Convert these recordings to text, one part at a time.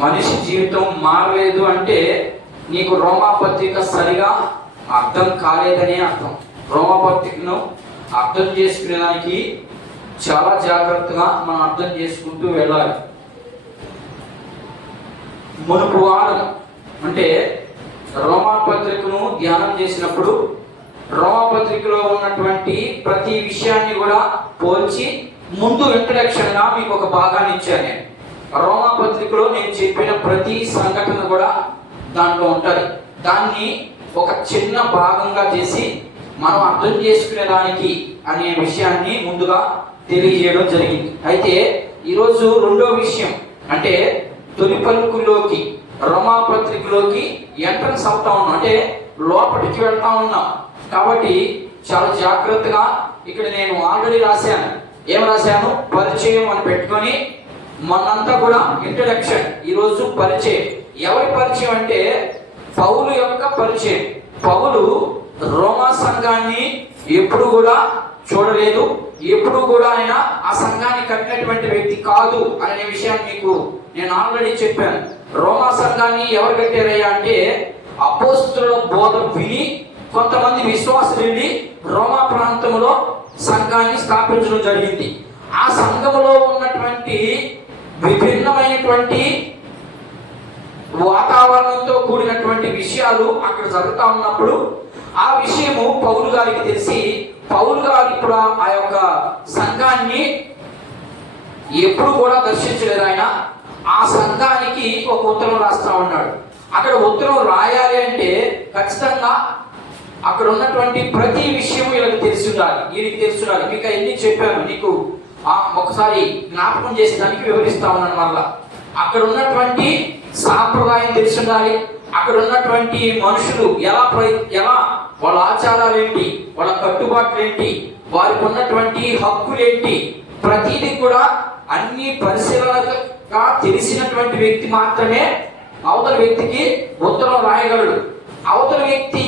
మనిషి జీవితం మారలేదు అంటే నీకు రోమాపత్రిక సరిగా అర్థం కాలేదనే అర్థం. రోమాపత్రికను అర్థం చేసుకునేదానికి చాలా జాగ్రత్తగా మనం అర్థం చేసుకుంటూ వెళ్ళాలి. మునుపు వారం అంటే రోమాపత్రికను ధ్యానం చేసినప్పుడు రోమాపత్రికలో ఉన్నటువంటి ప్రతి విషయాన్ని కూడా పోల్చి ముందు ఇంట్రడక్షన్గా మీకు ఒక భాగాన్ని ఇచ్చాను. నేను రోమాపత్రికలో నేను చెప్పిన ప్రతి సంఘటన కూడా దాంట్లో ఉంటుంది. దాన్ని ఒక చిన్న భాగంగా చేసి మనం అర్థం చేసుకునేదానికి అనే విషయాన్ని ముందుగా తెలియజేయడం జరిగింది. అయితే ఈరోజు రెండో విషయం అంటే తొలి పలుకుల్లోకి రోమాపత్రికలోకి ఎంట్రన్స్ అవుతా ఉన్నాం, అంటే లోపలికి వెళ్తా ఉన్నాం. కాబట్టి చాలా జాగ్రత్తగా ఇక్కడ నేను ఆల్రెడీ రాశాను. ఏం రాశాను? పరిచయం అని పెట్టుకొని మనంతా కూడా ఇంట్రడక్షన్. ఈరోజు పరిచయం. ఎవరి పరిచయం అంటే పౌలు యొక్క పరిచయం. పౌలు రోమా సంఘాన్ని ఎప్పుడు కూడా చూడలేదు, ఎప్పుడు కూడా ఆయన ఆ సంఘాన్ని కట్టినటువంటి వ్యక్తి కాదు అనే విషయాన్ని మీకు నేను ఆల్రెడీ చెప్పాను. రోమా సంఘాన్ని ఎవరు కట్టారయ్యా అంటే అపోస్తలుల బోధ విని కొంతమంది విశ్వాసులు వెళ్ళి రోమా ప్రాంతంలో సంఘాన్ని స్థాపించడం జరిగింది. ఆ సంఘములో ఉన్నటువంటి విభిన్నమైనటువంటి వాతావరణంతో కూడినటువంటి విషయాలు అక్కడ జరుగుతూ ఉన్నప్పుడు ఆ విషయము పౌలు గారికి తెలిసి పౌలు గారు ఇప్పుడు ఆ యొక్క సంఘాన్ని ఎప్పుడు కూడా దర్శించలేదు. ఆయన ఆ సంఘానికి ఒక ఉత్తరం రాస్తా ఉన్నాడు. అక్కడ ఉత్తరం రాయాలి అంటే ఖచ్చితంగా అక్కడ ఉన్నటువంటి ప్రతి విషయం వీళ్ళకి తెలిసి ఉండాలి, వీళ్ళకి తెలిసి ఉండాలి. మీకు ఎన్ని చెప్పాను, నీకు ఒకసారి జ్ఞాపకం చేసేదానికి వివరిస్తా ఉన్నాను. వల్ల అక్కడ ఉన్నటువంటి సాంప్రదాయం తెలిసి ఉండాలి. అక్కడ ఉన్నటువంటి మనుషులు ఎలా వాళ్ళ ఆచారాలు ఏంటి, వాళ్ళ కట్టుబాట్లు ఏంటి, వారికి ఉన్నటువంటి హక్కులు ఏంటి, ప్రతిదీ కూడా అన్ని పరిశీలనగా తెలిసినటువంటి వ్యక్తి మాత్రమే అవతల వ్యక్తికి ఉత్తరం రాయగలడు. అవతల వ్యక్తి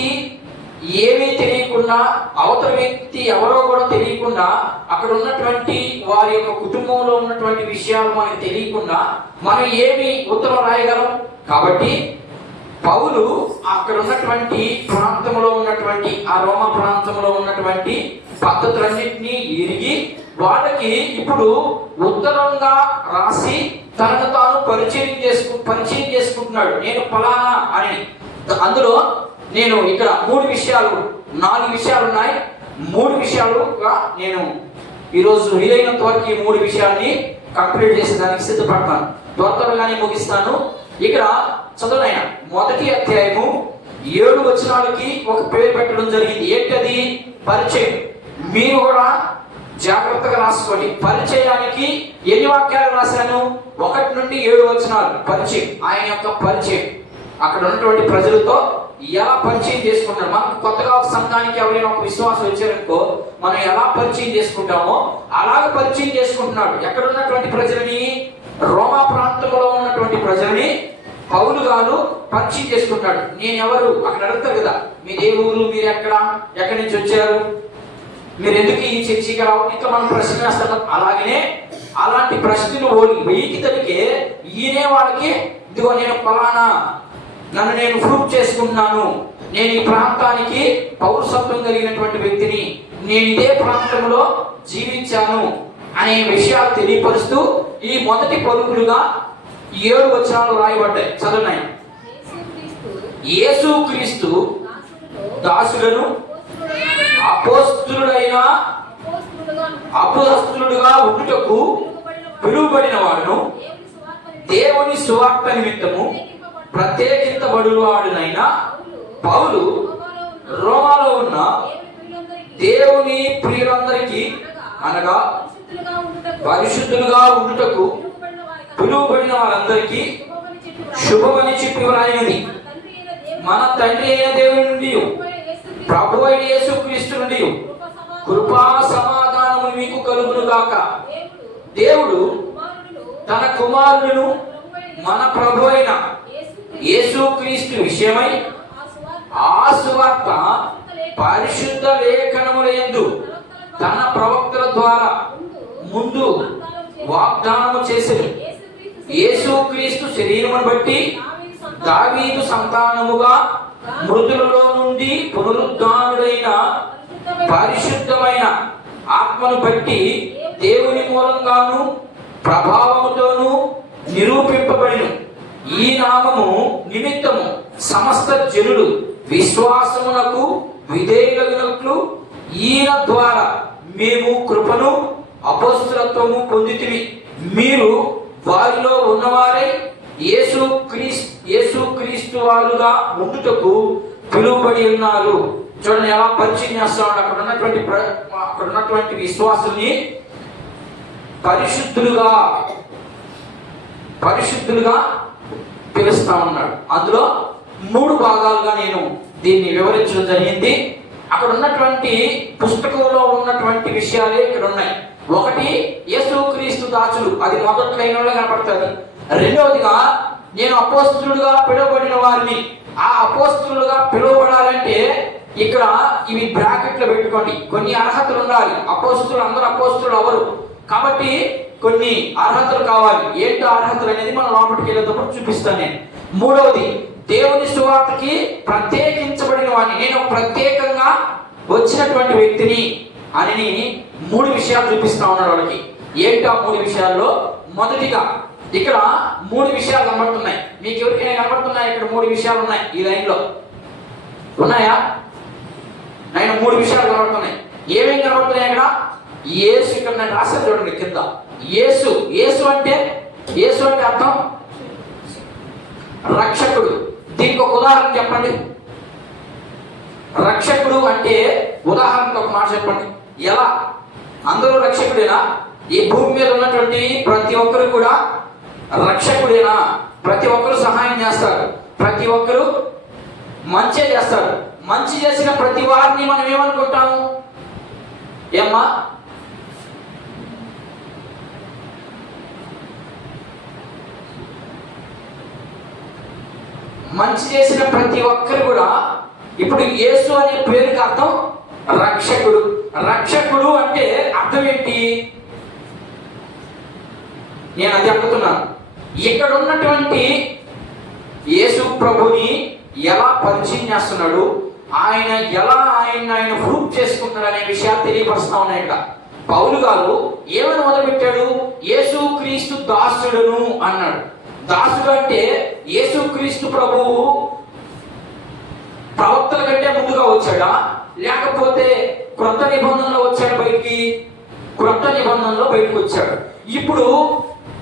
ఏమీ తెలియకుండా, అవతల వ్యక్తి ఎవరో కూడా తెలియకుండా, అక్కడ ఉన్నటువంటి వారి యొక్క కుటుంబంలో ఉన్నటువంటి విషయాలు మనకు తెలియకుండా మనం ఏమి ఉత్తరం రాయగలం? కాబట్టి పౌలు అక్కడ ఉన్నటువంటి ప్రాంతంలో ఉన్నటువంటి ఆ రోమా ప్రాంతంలో ఉన్నటువంటి పద్ధతులన్నింటినీ ఎరిగి వాళ్ళకి ఇప్పుడు ఉత్తరంగా రాసి తనను తాను పరిచయం చేసుకుంటున్నాడు. నేను ఫలానా అని. అందులో నేను ఇక్కడ 4 విషయాలు ఉన్నాయి. 3 విషయాలుగా నేను ఈరోజు వీలైనంత వరకు ఈ 3 విషయాన్ని కంప్లీట్ చేసేదానికి సిద్ధపడతాను. త్వరగానే ముగిస్తాను. ఇక్కడ చదువునైనా 1వ అధ్యాయము 7 వచనాలకి ఒక పేరు పెట్టడం జరిగింది. ఏంటది? పరిచయం. మీరు కూడా జాగ్రత్తగా రాసుకోండి. పరిచయానికి ఎన్ని వాక్యాలు రాశాను? 1 నుండి 7 వచనాలు పరిచయం. ఆయన యొక్క పరిచయం అక్కడ ఉన్నటువంటి ప్రజలతో ఎలా పరిచయం చేసుకుంటారు. మనకు కొత్తగా ఒక సంఘానికి ఎవరైనా ఒక విశ్వాసం వచ్చారనుకో మనం ఎలా పరిచయం చేసుకుంటామో అలాగ పరిచయం చేసుకుంటున్నాడు. ఎక్కడ ఉన్నటువంటి ప్రజలని? రోమా ప్రాంతంలో ఉన్నటువంటి ప్రజల్ని పౌలు గారు పరిచయం చేసుకుంటాడు. నేను ఎవరు అక్కడ అడుగుతారు కదా, మీరు ఏ ఊరు, మీరు ఎక్కడి నుంచి వచ్చారు, మీరు ఎందుకు ఈ చర్చికి రావు, ఇట్లా మనం ప్రశ్న వేస్తాం. అలాంటి ప్రశ్నలు వెయ్యికి తడికే ఈయనే వాళ్ళకి ఇదిగో నేను ఫలానా, నన్ను నేను ప్రూఫ్ చేసుకుంటున్నాను, నేను ఈ ప్రాంతానికి పౌరసత్వం కలిగినటువంటి వ్యక్తిని, నేను ఇదే ప్రాంతంలో జీవించాను అనే విషయాలు తెలియపరుస్తూ ఈ మొదటి పలుకులుగా 7 వచనాలు రాయబడ్డాయి. చదువునాయి. యేసుక్రీస్తు దాసులను అపోస్తలుడుగా ఉండుటకు పిలువబడిన వాడును, దేవుని సువార్త నిమిత్తము ప్రత్యేకించబడినవాడునైన పౌలు రోమాలో ఉన్న దేవుని ప్రియులందరికీ అనగా పరిశుద్ధులుగా ఉండుటకు పిలువబడిన వారందరికీ శుభమని చెప్పి వ్రాయినది మన తండ్రి అయిన దేవుని నుండి ప్రభు అయిన యేసుక్రీస్తు నుండి కృపా సమాధానము మీకు కలుగును గాక. దేవుడు తన కుమారులను మన ప్రభు అయిన యేసుక్రీస్తు విషయమై ఆ సువార్త పరిశుద్ధ లేఖనములందు తన ప్రవక్తల ద్వారా ముందు వాగ్దానము చేసెను. యేసుక్రీస్తు శరీరమును బట్టి దావీదు సంతానముగా మృతులలో నుండి పునరుద్ధానుడైన పరిశుద్ధమైన ఆత్మను బట్టి దేవుని మూలంగాను ప్రభావముతోను నిరూపింపబడిన ఈ నామము నిమిత్తము సమస్త జనులు విశ్వాసమునకు విధేయులగునట్లు ఈయన ద్వారా మేము కృపను అపొస్తలత్వము పొందితిమి. మీరు వారిలో ఉన్నవారై యేసుక్రీస్తు వారుగా ఉండుటకు పిలువబడి ఉన్నారు. చూడండి ఎలా పరిచయం చేస్తాడు. అక్కడ ఉన్నటువంటి విశ్వాసుల్ని పరిశుద్ధులుగా పిలుస్తా ఉన్నాడు. అందులో 3 భాగాలుగా నేను దీన్ని వివరించడం జరిగింది. అక్కడ ఉన్నటువంటి పుస్తకంలో ఉన్నటువంటి విషయాలే ఇక్కడ ఉన్నాయి. ఒకటి, యేసుక్రీస్తు దాసులు, అది మొదటి లైన్లో కనపడుతుంది. రెండవదిగా, నేను అపోస్తలుడుగా పిలువబడిన వారిని. ఆ అపోస్తలుడుగా పిలువబడాలంటే ఇక్కడ ఇవి బ్రాకెట్లో పెట్టుకోండి. కొన్ని అర్హతలు ఉండాలి. అపోస్తలు అందరూ అపోస్తలు అవరు కాబట్టి కొన్ని అర్హతలు కావాలి. ఏంటో అర్హతలు అనేది మనం లోపలికి వెళ్ళేటప్పుడు చూపిస్తాను నేను. మూడవది, దేవుని సువార్తకి ప్రత్యేకించబడిన వాడిని, నేను ప్రత్యేకంగా వచ్చినటువంటి వ్యక్తిని అని 3 విషయాలు చూపిస్తా ఉన్నాడు వాళ్ళకి. ఏంటో 3 విషయాల్లో మొదటిగా ఇక్కడ 3 విషయాలు కనబడుతున్నాయి. మీకు ఎవరికైనా కనబడుతున్నాయి? ఇక్కడ 3 విషయాలు ఉన్నాయి. ఈ లైన్లో ఉన్నాయా? నేను 3 విషయాలు కనబడుతున్నాయి. ఏమేమి కనబడుతున్నాయి అక్కడ? యేసు, ఇక్కడ నేను రాశాను చూడండి కింద. యేసు అంటే అర్థం రక్షకుడు. దీనికి ఒక ఉదాహరణ చెప్పండి. రక్షకుడు అంటే ఉదాహరణకు ఒక మాట చెప్పండి. ఎలా? అందరూ రక్షకుడేనా? ఈ భూమి మీద ఉన్నటువంటి ప్రతి ఒక్కరు కూడా రక్షకుడేనా? ప్రతి ఒక్కరు సహాయం చేస్తారు, ప్రతి ఒక్కరు మంచి చేస్తారు. మంచి చేసిన ప్రతి వారిని మనం ఏమనుకుంటాము? ఏమ్మా, మంచి చేసిన ప్రతి ఒక్కరు కూడా, ఇప్పుడు యేసు అనే పేరుకి అర్థం రక్షకుడు. రక్షకుడు అంటే అర్థం ఏంటి? నేను అది అడుగుతున్నాను. ఇక్కడ ఉన్నటువంటి యేసు ప్రభుని ఎలా పరిచయం చేస్తున్నాడు, ఆయన ఎలా ఆయన ప్రూఫ్ చేసుకుంటాడు అనే విషయాలు తెలియపరుస్తా ఉన్నాయి. ఇక్కడ పౌలు గారు ఏమని మొదలుపెట్టాడు? యేసుక్రీస్తు దాసుడును అన్నాడు. దాసుడు అంటే యేసుక్రీస్తు ప్రభువు ప్రవక్తల కంటే ముందుగా వచ్చాడా, లేకపోతే క్రొత్త నిబంధనలో వచ్చాడు? క్రొత్త నిబంధనలో బయటకు వచ్చాడు. ఇప్పుడు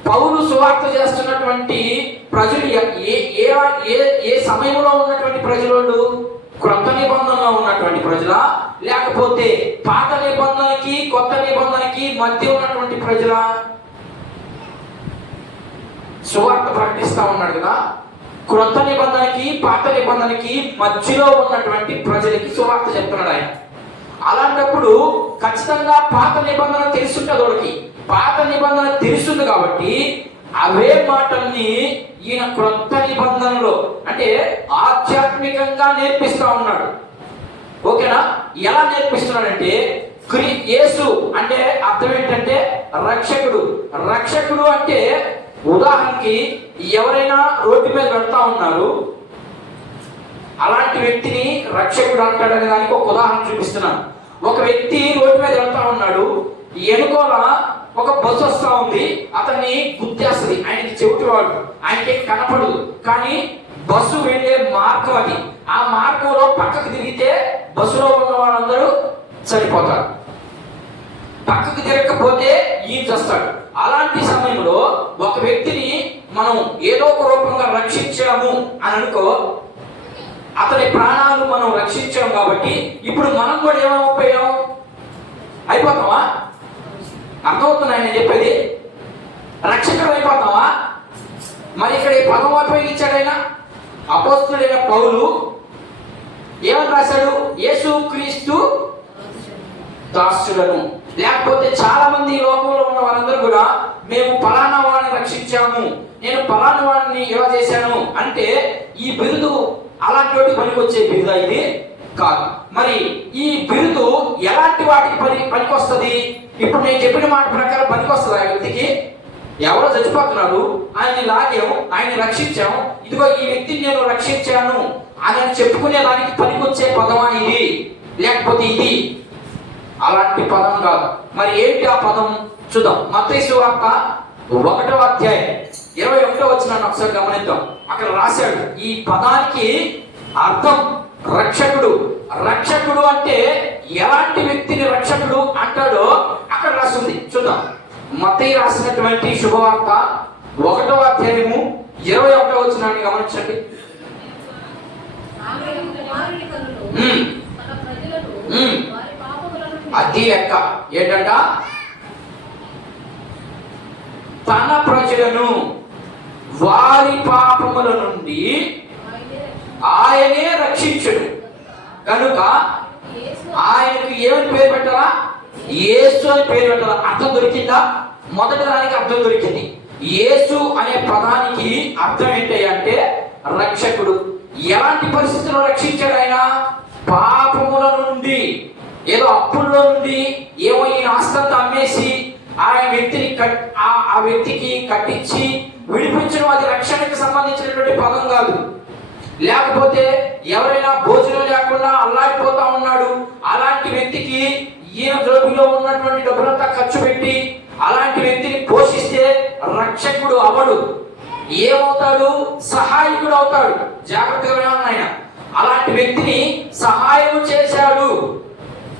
పౌలు సువార్త చేస్తున్నటువంటి ప్రజలు ఏ సమయంలో ఉన్నటువంటి ప్రజలు? క్రొత్త నిబంధనలో ఉన్నటువంటి ప్రజలా, లేకపోతే పాత నిబంధనకి కొత్త నిబంధనకి మధ్య ఉన్నటువంటి ప్రజలా? సువార్త ప్రకటిస్తా ఉన్నాడు కదా, క్రొత్త నిబంధనకి పాత నిబంధనకి మధ్యలో ఉన్నటువంటి ప్రజలకి సువార్త చెప్తున్నాడు ఆయన. అలాంటప్పుడు ఖచ్చితంగా పాత నిబంధన తెలుసుంటుంది వాడికి. పాత నిబంధన తెలుస్తుంది కాబట్టి అవే మాటల్ని ఈయన క్రొత్త నిబంధనలో అంటే ఆధ్యాత్మికంగా నేర్పిస్తా ఉన్నాడు. ఓకేనా? ఎలా నేర్పిస్తున్నాడంటే, యేసు అంటే అర్థం ఏంటంటే రక్షకుడు. రక్షకుడు అంటే ఉదాహరణకి ఎవరైనా రోడ్డు మీద వెళ్తా ఉన్నారు, అలాంటి వ్యక్తిని రక్షకుడు అంటాడనే దానికి ఒక ఉదాహరణ చూపిస్తున్నాను. ఒక వ్యక్తి రోడ్డు మీద వెళ్తా ఉన్నాడు, వెనుకోల ఒక బస్సు వస్తా ఉంది, అతన్ని గుద్దేస్తుంది. ఆయనకి చెవిటివాడు, ఆయనకి కనపడదు, కానీ బస్సు వెళ్ళే మార్గం అది. ఆ మార్గంలో పక్కకు తిరిగితే బస్సులో ఉన్న వాళ్ళందరూ చనిపోతారు, పక్కకు తిరగకపోతే ఈయన చేస్తాడు. అలాంటి సమయంలో ఒక వ్యక్తిని మనం ఏదో ఒక రూపంగా రక్షించాము అని అనుకో, అతని ప్రాణాలు మనం రక్షించాం కాబట్టి ఇప్పుడు మనం కూడా ఏమైపోయాం? అయిపోతావా? అర్థమవుతున్నాయి నేను చెప్పేది? రక్షకుడు అయిపోతావా? మరి ఇక్కడ ఈ పదం ఉపయోగించాడైనా అపోస్తలుడైన పౌలు ఏమని రాశాడు? యేసుక్రీస్తు దాసులను. లేకపోతే చాలా మంది లోకంలో ఉన్న వాళ్ళందరూ కూడా మేము పలానా వాడిని రక్షించాము, నేను పలానా వాడిని ఎలా చేశాను అంటే ఈ బిరుదు అలాంటి వాటికి పనికి వచ్చే బిరుదా? ఇది కాదు. మరి ఈ బిరుదు ఎలాంటి వాటికి పనికి వస్తుంది? ఇప్పుడు నేను చెప్పిన మాట ప్రకారం పనికి వస్తుంది ఆ వ్యక్తికి? ఎవరో చచ్చిపోతున్నారు, ఆయన్ని లాగాము, ఆయన్ని రక్షించాము, ఇదిగో ఈ వ్యక్తిని నేను రక్షించాను అని చెప్పుకునే దానికి పనికొచ్చే పదమా ఇది, లేకపోతే ఇది? అలాంటి పదం కాదు. మరి ఏంటి ఆ పదం? చూద్దాం. మత్తయి సువార్త 1వ అధ్యాయం 21వ వచనాన్ని ఒకసారి గమనిద్దాం. అక్కడ రాశాడు ఈ పదానికి అర్థం రక్షకుడు. రక్షకుడు అంటే ఎలాంటి వ్యక్తిని రక్షకుడు అంటాడో అక్కడ రాసింది. చూద్దాం. మత్తయి రాసినటువంటి శుభవార్త 1వ అధ్యాయము 21వ వచనాన్ని గమనించండి. అది లెక్క ఏంటంట? తన ప్రజలను వారి పాపముల నుండి ఆయనే రక్షించడు కనుక ఆయనకు ఏమని పేరు పెట్టాలా? యేసు అని పేరు పెట్టాలా? అర్థం దొరికిందా? మొదటి దానికి అర్థం దొరికింది. యేసు అనే పదానికి అర్థం ఏంటి అంటే రక్షకుడు. ఎలాంటి పరిస్థితుల్లో రక్షించాడు ఆయన? పాపముల నుండి, ఏదో అప్పుల్లో నుండి, ఏమో ఈయన ఆస్తంతా అమ్మేసి ఆ వ్యక్తికి కట్టించి విడిపించడం అది రక్షణకి సంబంధించినటువంటి పదం కాదు. లేకపోతే ఎవరైనా భోజనం లేకుండా అల్లాడిపోతా ఉన్నాడు, అలాంటి వ్యక్తికి ఈయన జోబిలో ఉన్నటువంటి డబ్బులంతా ఖర్చు పెట్టి అలాంటి వ్యక్తిని పోషిస్తే రక్షకుడు అవడు. ఏమవుతాడు? సహాయకుడు అవుతాడు. జాగ్రత్తగా వినాలి ఆయన. అలాంటి వ్యక్తిని సహాయం చేశాడు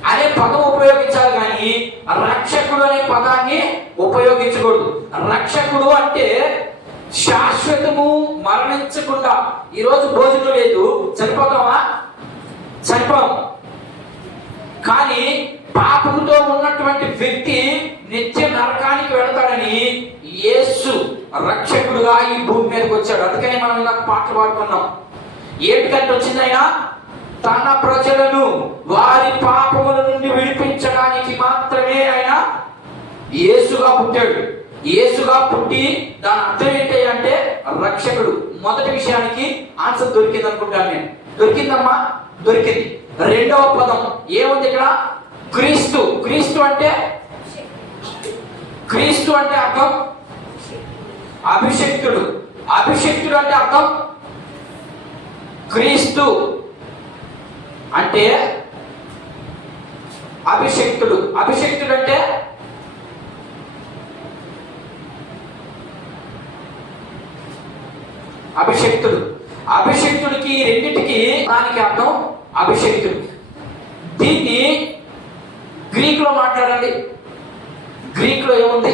అనే పదం ఉపయోగించాలి కానీ రక్షకుడు అనే పదాన్ని ఉపయోగించకూడదు. రక్షకుడు అంటే శాశ్వతము, మరణించకుండా. ఈరోజు భోజనం లేదు, చనిపోతామా? చనిపోం. కానీ పాపముతో ఉన్నటువంటి వ్యక్తి నిత్య నరకానికి వెళతాడని యేసు రక్షకుడుగా ఈ భూమి మీదకి వచ్చాడు. అందుకని మనం ఇలా పాటలు పాడుకున్నాం. ఏంటికంటే వచ్చింది ఆయన? తన ప్రజలను వారి పాపముల నుండి విడిపించడానికి మాత్రమే ఆయన యేసుగా పుట్టాడు. యేసుగా పుట్టి దాని అర్థం ఏంటి అంటే రక్షకుడు. మొదటి విషయానికి ఆన్సర్ దొరికింది అనుకుంటాను నేను. దొరికిందమ్మా? దొరికింది. రెండవ పదం ఏముంది ఇక్కడ? క్రీస్తు. క్రీస్తు అంటే అర్థం అభిషక్తుడు. అభిషక్తుడు అంటే అర్థం క్రీస్తు అంటే అభిషక్తుడు. అభిషక్తుడు అంటే అభిషక్తుడు. అభిషక్తుడికి రెండింటికి దానికి అర్థం అభిషక్తుడు. దీన్ని గ్రీక్ లో మాట్లాడండి. గ్రీక్ లో ఏముంది?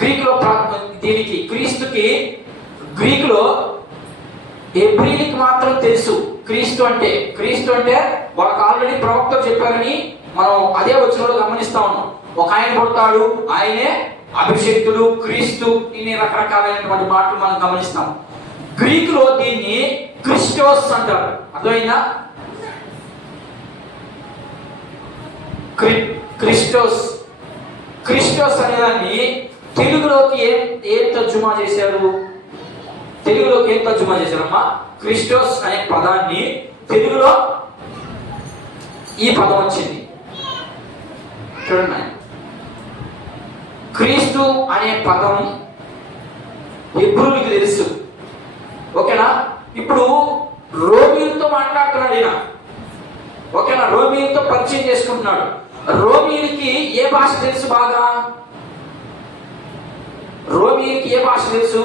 గ్రీక్ లో దీనికి క్రీస్తుకి గ్రీక్ లో హెబ్రీకి మాత్రం తెలుసు క్రీస్తు అంటే. క్రీస్తు అంటే వాళ్ళకి ఆల్రెడీ ప్రవక్త చెప్పారని మనం అదే వచనంలో గమనిస్తా ఉన్నాం. ఒక ఆయన పుడతాడు, ఆయనే అభిషక్తుడు, క్రీస్తు, ఇన్ని రకరకాలైనటువంటి మాటలు మనం గమనిస్తాం. గ్రీక్ లో దీన్ని క్రిస్టోస్ అంటారు. అర్థమైందా? క్రిస్టోస్. క్రిస్టోస్ అనేదాన్ని తెలుగులోకి ఏం తర్జుమా చేశారు? తెలుగులోకి ఏం తర్జుమా చేశారమ్మా? క్రిస్టోస్ అనే పదాన్ని తెలుగులో ఈ పదం వచ్చింది. చూడండి, క్రీస్తు అనే పదం హెబ్రీయులకు తెలుసు. ఓకేనా? ఇప్పుడు రోమీయులతో మాట్లాడుతున్నాడు ఈయన. ఓకేనా? రోమీయులతో పరిచయం చేసుకుంటున్నాడు. రోమీయులకి ఏ భాష తెలుసు బాగా? రోమీయులకి ఏ భాష తెలుసు?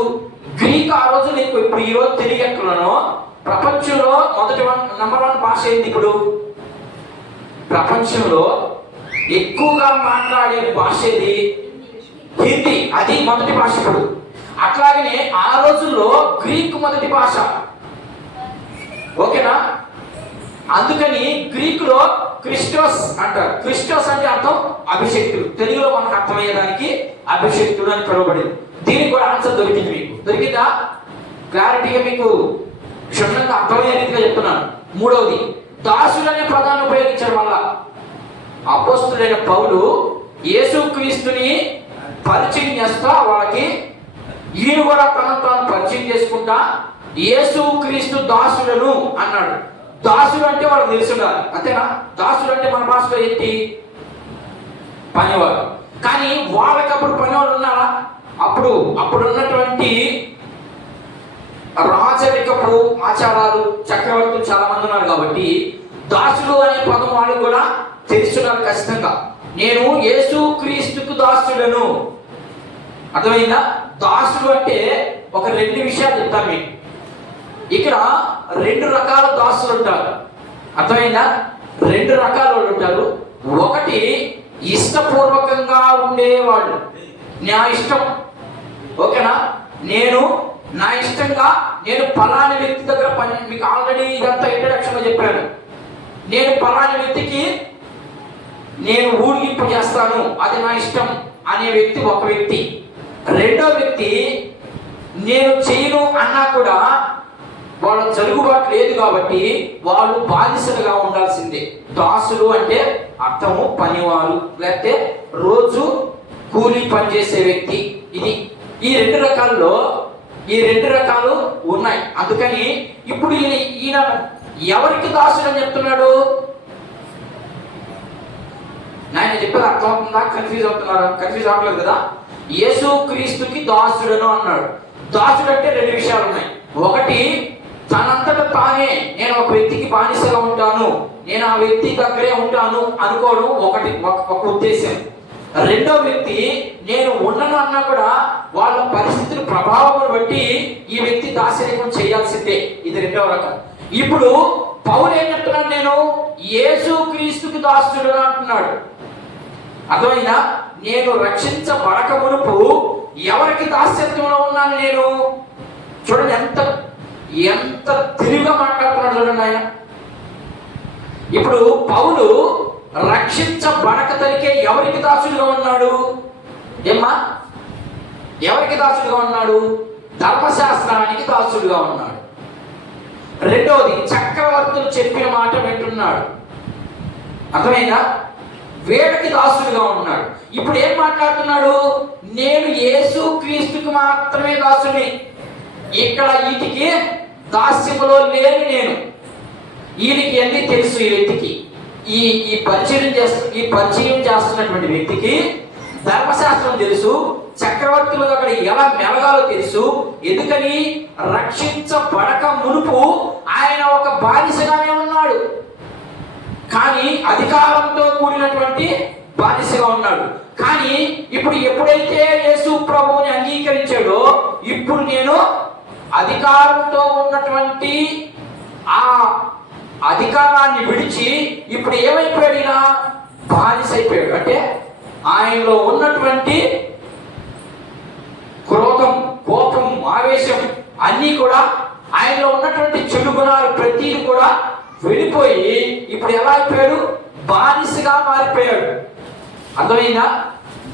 గ్రీక్. ఆ రోజు నీకు ఇప్పుడు ఈ రోజు తెలుగు ఎట్లున్నానో ప్రపంచంలో నంబర్ 1 భాష ఏంటి ఇప్పుడు? ప్రపంచంలో ఎక్కువగా మాట్లాడే భాష ఏది? హిందీ. అది మొదటి భాష ఇప్పుడు. అట్లాగనే ఆ రోజుల్లో గ్రీక్ మొదటి భాష. ఓకేనా? అందుకని గ్రీక్ లో క్రిస్టోస్ అంటారు. క్రిస్టోస్ అంటే అర్థం అభిషక్తుడు. తెలుగులో మనకు అర్థమయ్యేదానికి అభిషక్తుడు అని పిలువబడింది. దీనికి కూడా ఆన్సర్ దొరికింది. మీకు దొరికిందా? క్లారిటీగా మీకు క్షుణ్ణంగా అర్థమయ్యే రీతిగా చెప్తున్నాను. మూడవది, దాసుడు అనే పదాన్ని ఉపయోగించడం వల్ల అపోస్తుడైన పౌలు యేసుక్రీస్తుని పరిచయం చేస్తా వాళ్ళకి ఈయన కూడా తాను పరిచయం చేసుకుంటా యేసుక్రీస్తు దాసులను అన్నాడు. దాసుడు అంటే వాళ్ళకి తెలుసుండాలి. అంతేనా? దాసుడు అంటే మన భాషలో ఏంటి? పనివాడు. కానీ వాళ్ళకి అప్పుడు పనివాళ్ళు ఉన్నారా? అప్పుడున్నటువంటి రాజరికపు ఆచారాలు, చక్రవర్తులు చాలా మంది ఉన్నారు కాబట్టి దాసుడు అనే పదం వాళ్ళు కూడా తెలుసున్నారు ఖచ్చితంగా. నేను యేసు క్రీస్తుకు దాసుడను. అర్థమైందా? దాసుడు అంటే ఒక రెండు విషయాలు చెప్తాను మీకు. ఇక్కడ రెండు రకాల దాసులు ఉంటారు. అర్థమైందా? రెండు రకాల వాళ్ళు ఉంటారు. ఒకటి ఇష్టపూర్వకంగా ఉండేవాళ్ళు, నా ఇష్టం, ఓకేనా, నేను నా ఇష్టంగా నేను పలాని వ్యక్తి దగ్గర పని, మీకు ఆల్రెడీ ఇదంతా ఇంట్రడక్షన్లో చెప్పాను. నేను పలాని వ్యక్తికి నేను ఊడిగింపు చేస్తాను, అది నా ఇష్టం అనే వ్యక్తి ఒక వ్యక్తి. రెండో వ్యక్తి నేను చేయను అన్నా కూడా వాళ్ళ జరుగుబాటు లేదు కాబట్టి వాళ్ళు బానిసలుగా ఉండాల్సిందే. దాసులు అంటే అర్థము పనివారు, లేకపోతే రోజు కూలీ పనిచేసే వ్యక్తి. ఇది ఈ రెండు రకాలు ఉన్నాయి. అందుకని ఇప్పుడు ఈయన ఎవరికి దాసుడు అని చెప్తున్నాడు? నాయన చెప్పేది అర్థమవుతుందా? కన్ఫ్యూజ్ అవుతున్నారా? కన్ఫ్యూజ్ అవ్వలేదు కదా? యేసు క్రీస్తుకి దాసుడను అన్నాడు. దాసుడు అంటే రెండు విషయాలు ఉన్నాయి. ఒకటి తనంతట తానే నేను ఒక వ్యక్తికి బానిసగా ఉంటాను, నేను ఆ వ్యక్తి దగ్గరే ఉంటాను అనుకోవడం ఒక ఉద్దేశం. రెండో వ్యక్తి నేను ఉండను అన్నా కూడా వాళ్ళ పరిస్థితుల ప్రభావం బట్టి ఈ వ్యక్తి దాసరికం చేయాల్సిందే. ఇది రెండవ రకం. ఇప్పుడు పౌలు ఏం చెప్తున్నాడు? నేను యేసు క్రీస్తుకి దాసుడు అంటున్నాడు. అర్థమైందా? నేను రక్షించబడక మునుపు ఎవరికి దాస్యత్వంలో ఉన్నాను నేను? చూడండి ఎంత తెలివిగా మాట్లాడుతున్నాడు చూడండి ఆయన. ఇప్పుడు పౌలు రక్షించబడక తలికే ఎవరికి దాసుడుగా ఉన్నాడు? ఏమ్మా, ఎవరికి దాసుడుగా ఉన్నాడు? ధర్మశాస్త్రానికి దాసుడుగా ఉన్నాడు. రెండవది చక్రవర్తులు చెప్పిన మాట వింటున్నాడు. అర్థమైందా? వేడికి దాసుడుగా ఉన్నాడు. ఇప్పుడు ఏం మాట్లాడుతున్నాడు? నేను యేసు క్రీస్తుకు మాత్రమే దాసుని, ఇక్కడ వీటికి దాస్యములో లేని నేను. ఈయనకి అన్ని తెలుసు. ఈ వ్యక్తికి ఈ పరిచయం చేస్తున్నటువంటి వ్యక్తికి ధర్మశాస్త్రం తెలుసు, చక్రవర్తులు అక్కడ ఎలా మెలగాలో తెలుసు. ఎందుకని? రక్షించబడక మునుపు ఆయన ఒక బానిసగానే ఉన్నాడు, కానీ అధికారంతో కూడినటువంటి బానిసగా ఉన్నాడు. కానీ ఇప్పుడు ఎప్పుడైతే యేసు ప్రభువుని అంగీకరించాడో ఇప్పుడు నేను అధికారంతో ఉన్నటువంటి ఆ అధికారాన్ని విడిచి ఇప్పుడు ఏమైపోయాడు? ఈయన బానిస అయిపోయాడు. అంటే ఆయనలో ఉన్నటువంటి క్రోధం, కోపం, ఆవేశం అన్నీ కూడా, ఆయనలో ఉన్నటువంటి చెడు గుణాలు ప్రతీది కూడా వెళ్ళిపోయి ఇప్పుడు ఎలా అయిపోయాడు? బానిసగా మారిపోయాడు. అర్థమైందా?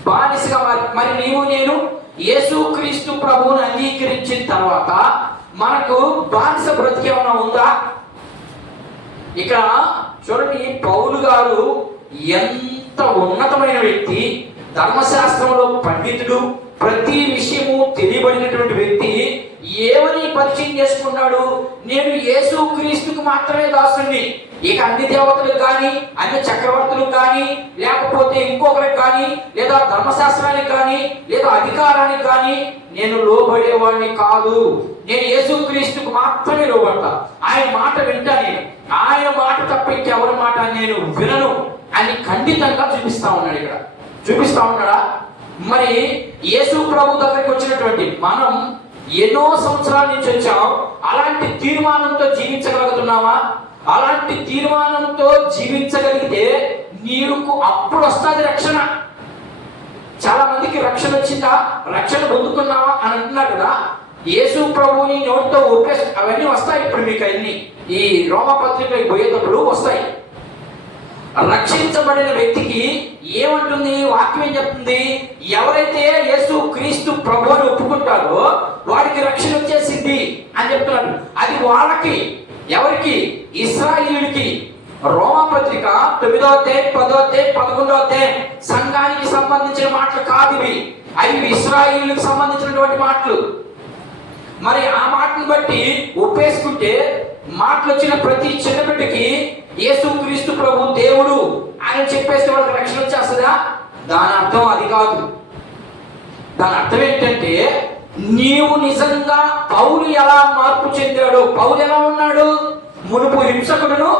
బానిసగా మరి నీవు నేను యేసుక్రీస్తు ప్రభువుని అంగీకరించిన తర్వాత మనకు బానిస బ్రతికేమన్నా ఉందా? ఇక్కడ చూడండి, పౌలు గారు ఎంత ఉన్నతమైన వ్యక్తి, ధర్మశాస్త్రంలో పండితుడు, ప్రతి విషయము తెలియబడినటువంటి వ్యక్తి ఏమని పరిచయం చేసుకున్నాడు? నేను యేసు క్రీస్తుకు మాత్రమే దాసుని, ఇక అన్ని దేవతలకు కానీ, అన్ని చక్రవర్తులకు కానీ, లేకపోతే ఇంకొకరికి కానీ, లేదా ధర్మశాస్త్రానికి కానీ, లేదా అధికారానికి కానీ నేను లోబడేవాడిని కాదు. నేను యేసు క్రీస్తుకు మాత్రమే లోబడతా. ఆయన మాట వింటా. నేను ఆయన మాట తప్ప ఇంకెవరి మాట నేను వినను అని ఖండితంగా చూపిస్తా ఉన్నాడు. ఇక్కడ చూపిస్తా ఉన్నాడా? మరి యేసు ప్రభు దగ్గరికి వచ్చినటువంటి మనం ఎన్నో సంవత్సరాల నుంచి వచ్చాం. అలాంటి తీర్మానంతో జీవించగలుగుతున్నావా? అలాంటి తీర్మానంతో జీవించగలిగితే నీకు అప్పుడు వస్తుంది రక్షణ. చాలా మందికి రక్షణ వచ్చిందా, రక్షణ పొందుకున్నావా అని అంటున్నారు కదా. యేసు ప్రభుని నోటితో ఒప్పేసి అవన్నీ వస్తాయి. ఇప్పుడు మీకు అన్ని ఈ రోమపత్రికకి పోయేటప్పుడు వస్తాయి. రక్షించబడిన వ్యక్తికి ఏమంటుంది వాక్యం? ఏం చెప్తుంది? ఎవరైతే యేసు క్రీస్తు ప్రభువుని ఒప్పుకుంటారో వాడికి రక్షణ వచ్చేసింది అని చెప్తున్నాడు. అది వాళ్ళకి, ఎవరికి? ఇశ్రాయేలుకి. రోమపత్రిక 9వ అధ్యాయం 10వ అధ్యాయం 11వ అధ్యాయం సంఘానికి సంబంధించిన మాటలు కాదు ఇవి. అవి ఇశ్రాయేలుకి సంబంధించినటువంటి మాటలు. మరి ఆ మాటను బట్టి ఒప్పేసుకుంటే మాటలు వచ్చిన ప్రతి చిన్న బిడ్డకి యేసు క్రీస్తు ప్రభు దేవుడు అని చెప్పేస్తే వాళ్ళకి రక్షణ వచ్చేస్తుందా? దాని అర్థం అది కాదు. దాని అర్థం ఏంటంటే నీవు నిజంగా పౌలు ఎలా మార్పు చెందాడు. పౌలు ఎలా ఉన్నాడు? మునుపు హింసకుడును,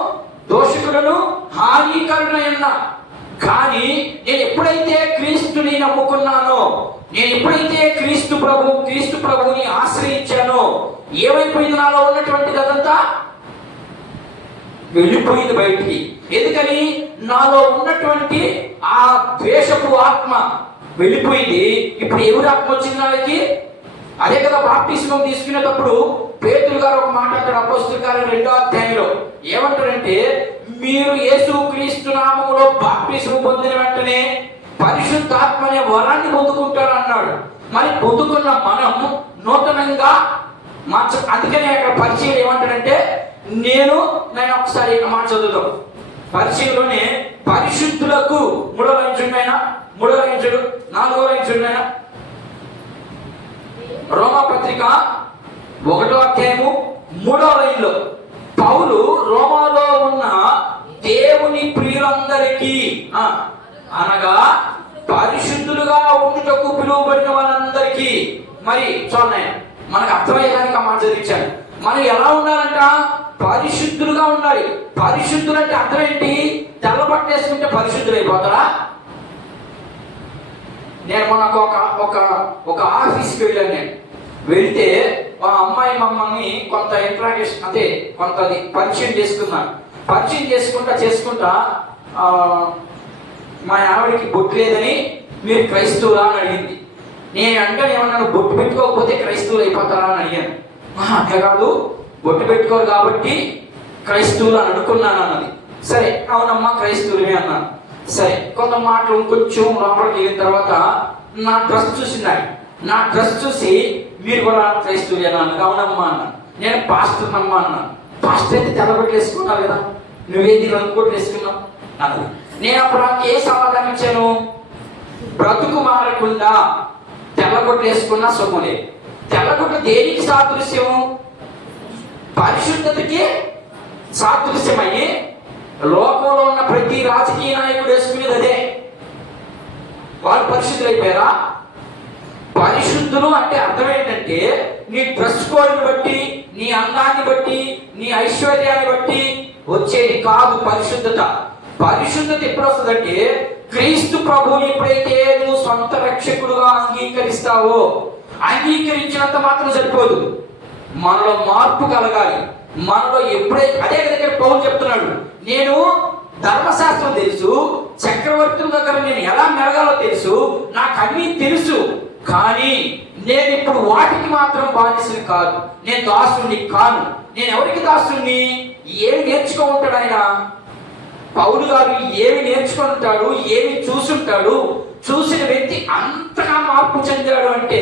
దోషకుడును, హానికరుడైన, కానీ నేను ఎప్పుడైతే క్రీస్తుని నమ్ముకున్నానో, నేను ఎప్పుడైతే క్రీస్తు ప్రభువుని ఆశ్రయించానో, ఏమైపోయింది? నాలో ఉన్నటువంటిది అదంతా వెళ్ళిపోయింది బయటికి. ఎందుకని? నాలో ఉన్నటువంటి ఆ ద్వేషపు ఆత్మ వెళ్ళిపోయింది. ఇప్పుడు ఎవరి ఆత్మ వచ్చింది నాకి? అదే కదా బాప్టిస్మం తీసుకునేటప్పుడు పేతురు గారు ఒక మాట అంటాడు అపోస్తలుల కార్యం 2వ అధ్యాయంలో. ఏమంటారంటే, మీరు యేసుక్రీస్తు నామములో బాప్టిస్మం పొందిన వెంటనే పరిశుద్ధాత్మ అనే వరాన్ని పొందుకుంటారు అన్నాడు. మరి పొందుకున్న మనం నూతనంగా అందుకనే అక్కడ పరిచయం ఏమంటాడంటే, నేను ఒకసారి మాట చదువుతాం. పరిచయంలోనే పరిశుద్ధులకు 3వ లైన్ చూడైనా, 3వ లైన్ చూడు, 4వ లైన్ చూడైనా, రోమాపత్రిక 1వ అధ్యాయము 3వ లైన్లో పౌలు రోమాలో ఉన్న దేవుని ప్రియులందరికీ అనగా పరిశుద్ధులుగా ఉండుటకు పిలువబడిన వాళ్ళందరికీ, మరి చూడండి మనకు అర్థమయ్యేదానికి ఆ మాట చదివించాను. మనం ఎలా ఉండాలంట? పరిశుద్ధులుగా ఉండాలి. పరిశుద్ధులు అంటే అర్థం ఏంటి? తెల్లబట్టేసుకుంటే పరిశుద్ధులు అయిపోతారా? నేను మనకు ఒక ఆఫీస్కి వెళ్ళాను. నేను వెళితే మా అమ్మాయి మమ్మల్ని కొంత ఇంట్రాగేషన్ అంటే కొంత పరిచయం చేసుకున్నాను. పరిచయం చేసుకుంటా మా ఆవిడికి బొట్టు లేదని మీరు క్రైస్తవులా అని అడిగింది. నేను అంటే ఏమన్నాను, బొట్టు పెట్టుకోకపోతే క్రైస్తవులు అయిపోతారా అని అడిగాను. అట్లా కాదు, బొట్టు పెట్టుకోరు కాబట్టి క్రైస్తవులు అని అనుకున్నాను అన్నది. సరే అవునమ్మా క్రైస్తవులమే అన్నాను. సరే కొంత మాటలు కొంచెం లోపలికి వెళ్ళిన తర్వాత నా డ్రెస్ చూసింది. నా డ్రెస్ చూసి మీరు కూడా క్రైస్తవులేనా అన్నది. అవునమ్మా అన్నాను. నేను పాస్టర్ అమ్మా అన్నాను. పాస్టర్ అయితే తెల్లబొట్లు వేసుకున్నావు కదా, నువ్వేది రంగుకోట్లు వేసుకున్నావు అన్నది. నేను అప్పుడు ఏ సమాధానం ఇచ్చాను? బ్రతుకు మారకుండా తెల్లగొట్లు వేసుకున్నా సుఖమే. తెల్లగొట్లు దేనికి సాదృశ్యం? పరిశుద్ధతకి సాదృశ్యమయ్యి లోకంలో ఉన్న ప్రతి రాజకీయ నాయకుడు వేసుకునేది అదే. వాళ్ళు పరిశుద్ధులు అయిపోయారా? పరిశుద్ధులు అంటే అర్థం ఏంటంటే, నీ డ్రెస్ కోడ్ని బట్టి, నీ అందాన్ని బట్టి, నీ ఐశ్వర్యాన్ని బట్టి వచ్చేది కాదు పరిశుద్ధత. పరిశుద్ధత ఎప్పుడు వస్తుందంటే, క్రీస్తు ప్రభువుని ఎప్పుడైతే నువ్వు సొంత రక్షకుడుగా అంగీకరిస్తావో, అంగీకరించినంత మాత్రం సరిపోదు, మనలో మార్పు కలగాలి. మనలో ఎప్పుడైతే అదే దగ్గర పౌలు చెప్తున్నాడు, నేను ధర్మశాస్త్రం తెలుసు, చక్రవర్తుల దగ్గర నేను ఎలా మెరగాలో తెలుసు, నాకు అన్నీ తెలుసు, కానీ నేను ఇప్పుడు వాటికి మాత్రం బానిసని కాదు, నేను దాసుని కాను. నేను ఎవరికి దాసుని? ఏమి నేర్చుకుంటాడు ఆయన? పౌలు గారు ఏమి నేర్చుకుంటాడు, ఏమి చూసుంటాడు? చూసిన వ్యక్తి అంతగా మార్పు చెందాడు అంటే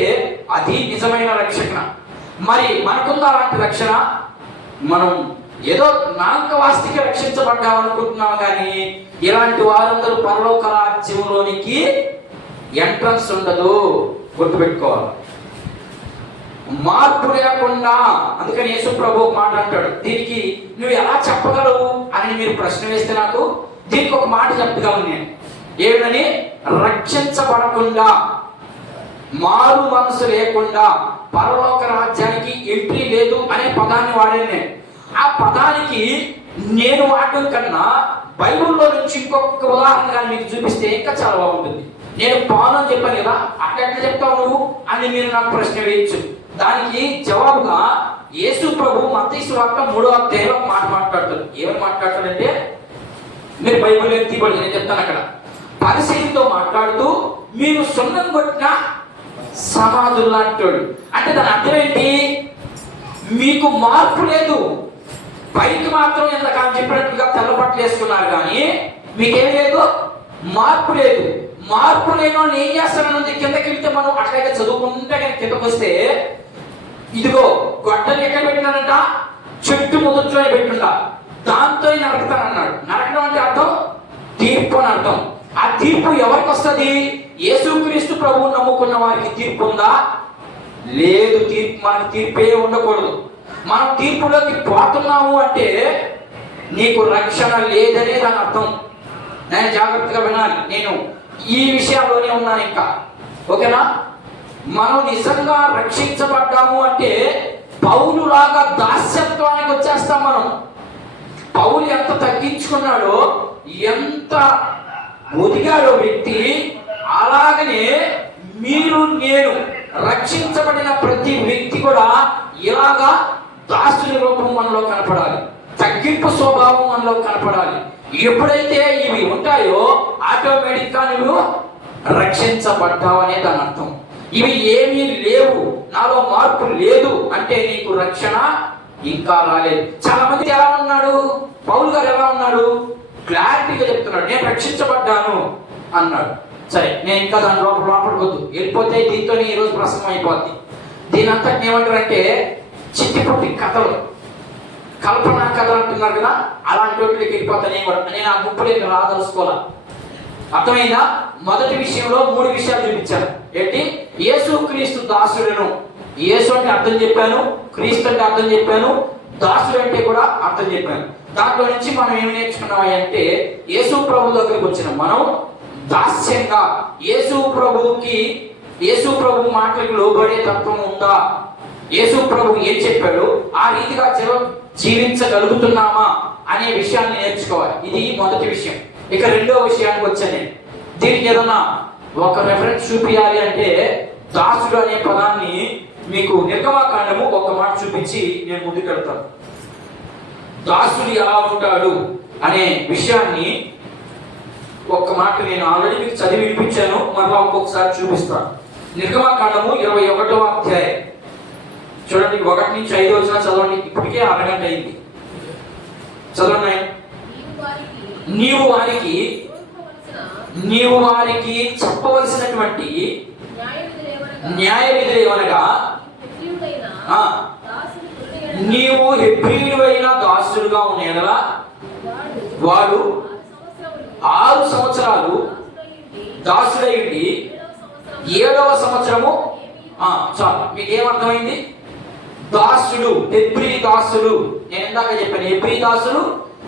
అది నిజమైన రక్షణ. మరి మనకుందా అలాంటి రక్షణ? మనం ఏదో నామకవాస్తికి రక్షించబడ్డాం అనుకుంటున్నాం, కానీ ఇలాంటి వారందరూ పరలోక రాజ్యంలోనికి ఎంట్రన్స్ ఉండదు, గుర్తుపెట్టుకోవాలి. మార్పు లేకుండా. అందుకని యేసు ప్రభు మాట అంటాడు, దీనికి నువ్వు ఎలా చెప్పగలవు అని మీరు ప్రశ్న వేస్తే నాకు దీనికి ఒక మాట చెప్పగలను నేను. ఏమిటని? రక్షించబడకుండా, మారు మనసు లేకుండా పరలోక రాజ్యానికి ఎంట్రీ లేదు అనే పదాన్ని వాడాను నేను. ఆ పదానికి నేను వాడడం కన్నా బైబిల్లో నుంచి ఇంకొక ఉదాహరణ మీకు చూపిస్తే ఇంకా చాలా బాగుంటుంది. నేను పాను అని చెప్పాను కదా, అట్లా చెప్తావు నువ్వు అని మీరు నాకు ప్రశ్న వేయచ్చు. దానికి జవాబుగా యేసు ప్రభు మత్తయి సువార్త 3వ అధ్యాయంలో మాట మాట్లాడతాడు. ఏమని మాట్లాడతాడంటే, మీరు బైబిల్ తీయబడి నేను చెప్తాను. అక్కడ పరిశీలితో మాట్లాడుతూ మీరు సున్నం కొట్టిన సమాధులు అంటాడు. అంటే దాని అర్థం ఏంటి? మీకు మార్పు లేదు. పైకి మాత్రం ఎంతకాలం చెప్పినట్టుగా తెల్లబట్టలు వేసుకున్నారు, కానీ మీకేం లేదు, మార్పు లేదు. మార్పు లేని వాళ్ళు ఏం చేస్తారన్నది కిందకి వెళ్తే మనం అట్లాగే చదువుకుంటే కానీ కిందకు వస్తే, ఇదిగో గొడ్డలు ఎక్కడ పెట్టినారంట? చెట్టు మొదట్లోనే పెట్టుండా, దాంతో నరకుతానన్నాడు. నరకడం అంటే అర్థం తీర్పు అని అర్థం. ఆ తీర్పు ఎవరికి వస్తుంది? యేసుక్రీస్తు ప్రభువు నమ్ముకున్న వారికి తీర్పు ఉందా? లేదు. మనకి తీర్పే ఉండకూడదు. మనం తీర్పులోకి పోతున్నాము అంటే నీకు రక్షణ లేదనే దాని అర్థం. నేను జాగ్రత్తగా వినాలి. నేను ఈ విషయాల్లోనే ఉన్నాను ఇంకా, ఓకేనా? మనం నిజంగా రక్షించబడ్డాము అంటే పౌలులాగా దాస్యత్వానికి వచ్చేస్తాం మనం. పౌలు ఎంత తగ్గించుకున్నాడో, ఎంత ఒదిగాడో వ్యక్తి, అలాగనే మీరు నేను రక్షించబడిన ప్రతి వ్యక్తి కూడా ఇలాగా దాసుని రూపం మనలో కనపడాలి, తగ్గింపు స్వభావం మనలో కనపడాలి. ఎప్పుడైతే ఇవి ఉంటాయో ఆటోమేటిక్ గా నువ్వు రక్షించబడ్డావు అనే దాని అర్థం. ఇవి ఏమీ లేవు, నాలో మార్పు లేదు అంటే నీకు రక్షణ ఇంకా రాలేదు. చాలా మంది ఎలా ఉన్నాడు, పౌలు గారు ఎలా ఉన్నాడు, క్లారిటీగా చెప్తున్నాడు, నేను రక్షించబడ్డాను అన్నాడు. సరే, నేను ఇంకా దాని లోపలికొద్దు, వెళ్ళిపోతే దీంతో ఈరోజు ప్రసంగం అయిపోద్ది. దీని అంతా ఏమంటారంటే చిట్టిపుట్టి కథలు, కల్పనా కథలు అంటున్నారు కదా, అలాంటి వాటికి వెళ్ళిపోతాను నేను ఆ గుంపులోకి రాదలుసుకోవాలా. అర్థమైందా? మొదటి విషయంలో 3 విషయాలు చూపించాను. ఏంటి? యేసు క్రీస్తు దాసులను. యేసు అంటే అర్థం చెప్పాను, క్రీస్తు అంటే అర్థం చెప్పాను, దాసుడు అంటే కూడా అర్థం చెప్పాను. దాంట్లో నుంచి మనం ఏమి నేర్చుకున్నాం అంటే, యేసు ప్రభు దగ్గరికి వచ్చిన మనం దాస్యంగా యేసు ప్రభు మాటలకు లోబడే తత్వం ఉందా, యేసు ప్రభు ఏం చెప్పాడు ఆ రీతిగా జీవించగలుగుతున్నామా అనే విషయాన్ని నేర్చుకోవాలి. ఇది మొదటి విషయం. ఇక రెండవ విషయానికి వచ్చాను నేను. దీనికి ఏదన్నా ఒక రెఫరెన్స్ చూపించాలి అంటే దాసుడు అనే పదాన్ని మీకు నిర్గమాకాండము ఒక మాట చూపించి నేను ముందుకెళ్తాను. దాసుడు ఎలా ఉంటాడు అనే విషయాన్ని ఒక్క మాట నేను ఆల్రెడీ మీకు చదివి వినిపించాను, మరలా ఒక్కొక్కసారి చూపిస్తాను. నిర్గమాకాండము 21వ అధ్యాయం చూడండి, 1 నుంచి 5 వచ్చిన చదవండి. ఇప్పటికే అరగంట అయింది. చదవండి. నీవు వారికి చెప్పవలసినటువంటి న్యాయ విధులు ఏమనగా, నీవు హెబ్రీయుడైన దాసుడుగా ఉండేలా వాడు 6 సంవత్సరాలు దాసుడై ఉండి 7వ సంవత్సరము చాలు. మీకు ఏమర్థమైంది? దాసుడు, హెబ్రీ దాసుడు. నేను ఇందాక చెప్పాను, హెబ్రీ దాసుడు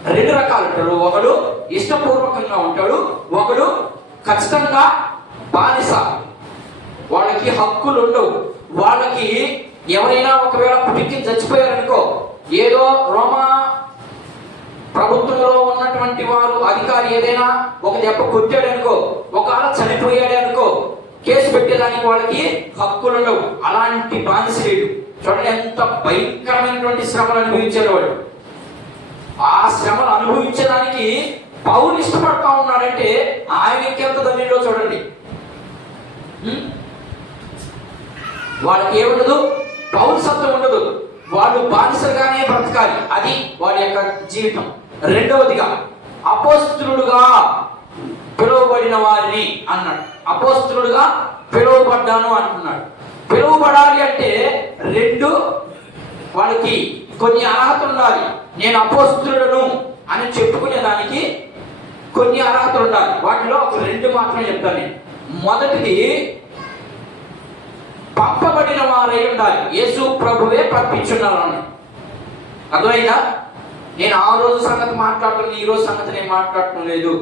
2 రకాలు ఉంటాడు. ఒకడు ఇష్టపూర్వకంగా ఉంటాడు, ఒకడు ఖచ్చితంగా బానిస. వాళ్ళకి హక్కులు ఉండవు. వాళ్ళకి ఎవరైనా ఒకవేళ పుట్టికి చచ్చిపోయారనుకో, ఏదో రోమా ప్రభుత్వంలో ఉన్నటువంటి వారు అధికారి ఏదైనా ఒక దెబ్బ కొట్టాడనుకో, ఒకవేళ చనిపోయాడనుకో, కేసు పెట్టేదానికి వాళ్ళకి హక్కులు ఉండవు. అలాంటి బానిసలేడు. చూడండి ఎంత భయంకరమైనటువంటి శ్రమలు అనుభవించాడు వాడు. ఆ శ్రమలు అనుభవించడానికి పౌలు ఇష్టపడతా ఉన్నాడంటే ఆయనకి ఎంత ధన్యుడో చూడండి. వాళ్ళకి ఏముండదు, పౌరసత్వం ఉండదు, వాళ్ళు బానిసలుగానే బ్రతకాలి. అది వాడి యొక్క జీవితం. రెండవదిగా అపోస్తులుడుగా పిలువబడిన వారిని అన్నాడు. అపోస్తులుడుగా పిలువబడ్డాను అంటున్నాడు. పిలువబడాలి అంటే 2 వాళ్ళకి కొన్ని అర్హత ఉండాలి. నేను అపోస్తులుడను అని చెప్పుకునే దానికి కొన్ని అర్హతలు ఉండాలి. వాటిలో ఒక 2 మాత్రమే చెప్తాను నేను. మొదటిది పంపబడిన వారై ఉండాలి. యేసు ప్రభువే పంపించున్నారని. అర్థమైందా? నేను ఆ రోజు సంగతి మాట్లాడుతున్నాను, ఈ రోజు సంగతి నేను మాట్లాడటం లేదు.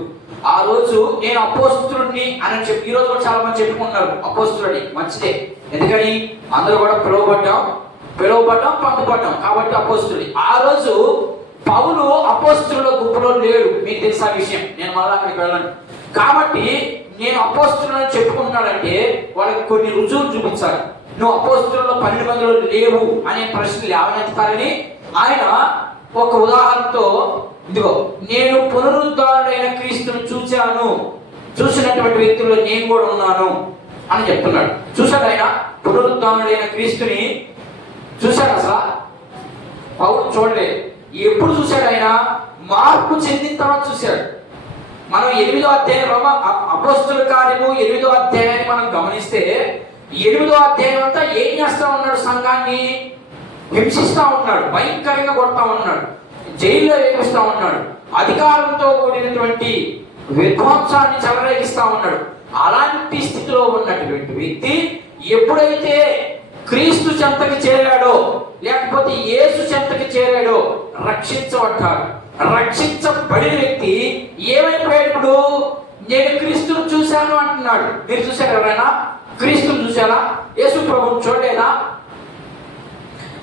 ఆ రోజు నేను అపోస్తులుడిని అని చెప్పి, ఈ రోజు కూడా చాలా మంది చెప్పుకుంటున్నారు అపోస్తులుడి. మంచిదే, ఎందుకని అందరూ కూడా పిలువబడ్డాం, పంపబడ్డాం కాబట్టి అపోస్తులుడి. ఆ రోజు పౌలు అపోస్తులుల గుంపులో లేడు, మీకు తెలుసా విషయం, నేను మళ్ళీ అక్కడికి వెళ్ళను. కాబట్టి నేను అపోస్తులను చెప్పుకుంటున్నాడంటే వాళ్ళకి కొన్ని రుజువులు చూపించాలి. నువ్వు అపోస్తులలో 12 మందిలో లేవు అనే ప్రశ్నలు లేవనెత్తారని ఆయన ఒక ఉదాహరణతో, ఇదిగో నేను పునరుద్ధరణైన క్రీస్తును చూసినటువంటి వ్యక్తుల్లో నేను కూడా ఉన్నాను అని చెప్తున్నాడు. చూశాడు ఆయన పునరుద్ధరణైన క్రీస్తుని? చూశాడు అసలు? పౌలు చూడలేదు. ఎప్పుడు చూశాడు ఆయన? మార్పు చెందిన తర్వాత చూశాడు. మనం 8వ అధ్యాయం అపోస్తుల కార్యము 8వ అధ్యాయాన్ని మనం గమనిస్తే 8వ అధ్యాయం అంతా ఏం చేస్తా ఉన్నాడు? సంఘాన్ని హింసిస్తా ఉన్నాడు, భయంకరంగా కొడతా ఉన్నాడు, జైల్లో వేపిస్తా ఉన్నాడు, అధికారంతో కూడినటువంటి విధ్వంసాన్ని చెలరేగిస్తా ఉన్నాడు. అలాంటి స్థితిలో ఉన్నటువంటి వ్యక్తి ఎప్పుడైతే క్రీస్తు చెంతకి చేరాడో, లేకపోతే యేసు చెంతకి చేరాడో రక్షించబడ్డాడు. రక్షించబడిన వ్యక్తి ఏమైపోయాడు? ఇప్పుడు నేను క్రీస్తును చూశాను అంటున్నాడు. మీరు చూశారు ఎవరైనా? క్రీస్తుని చూశారా? యేసు ప్రభువుని చూడలేదా?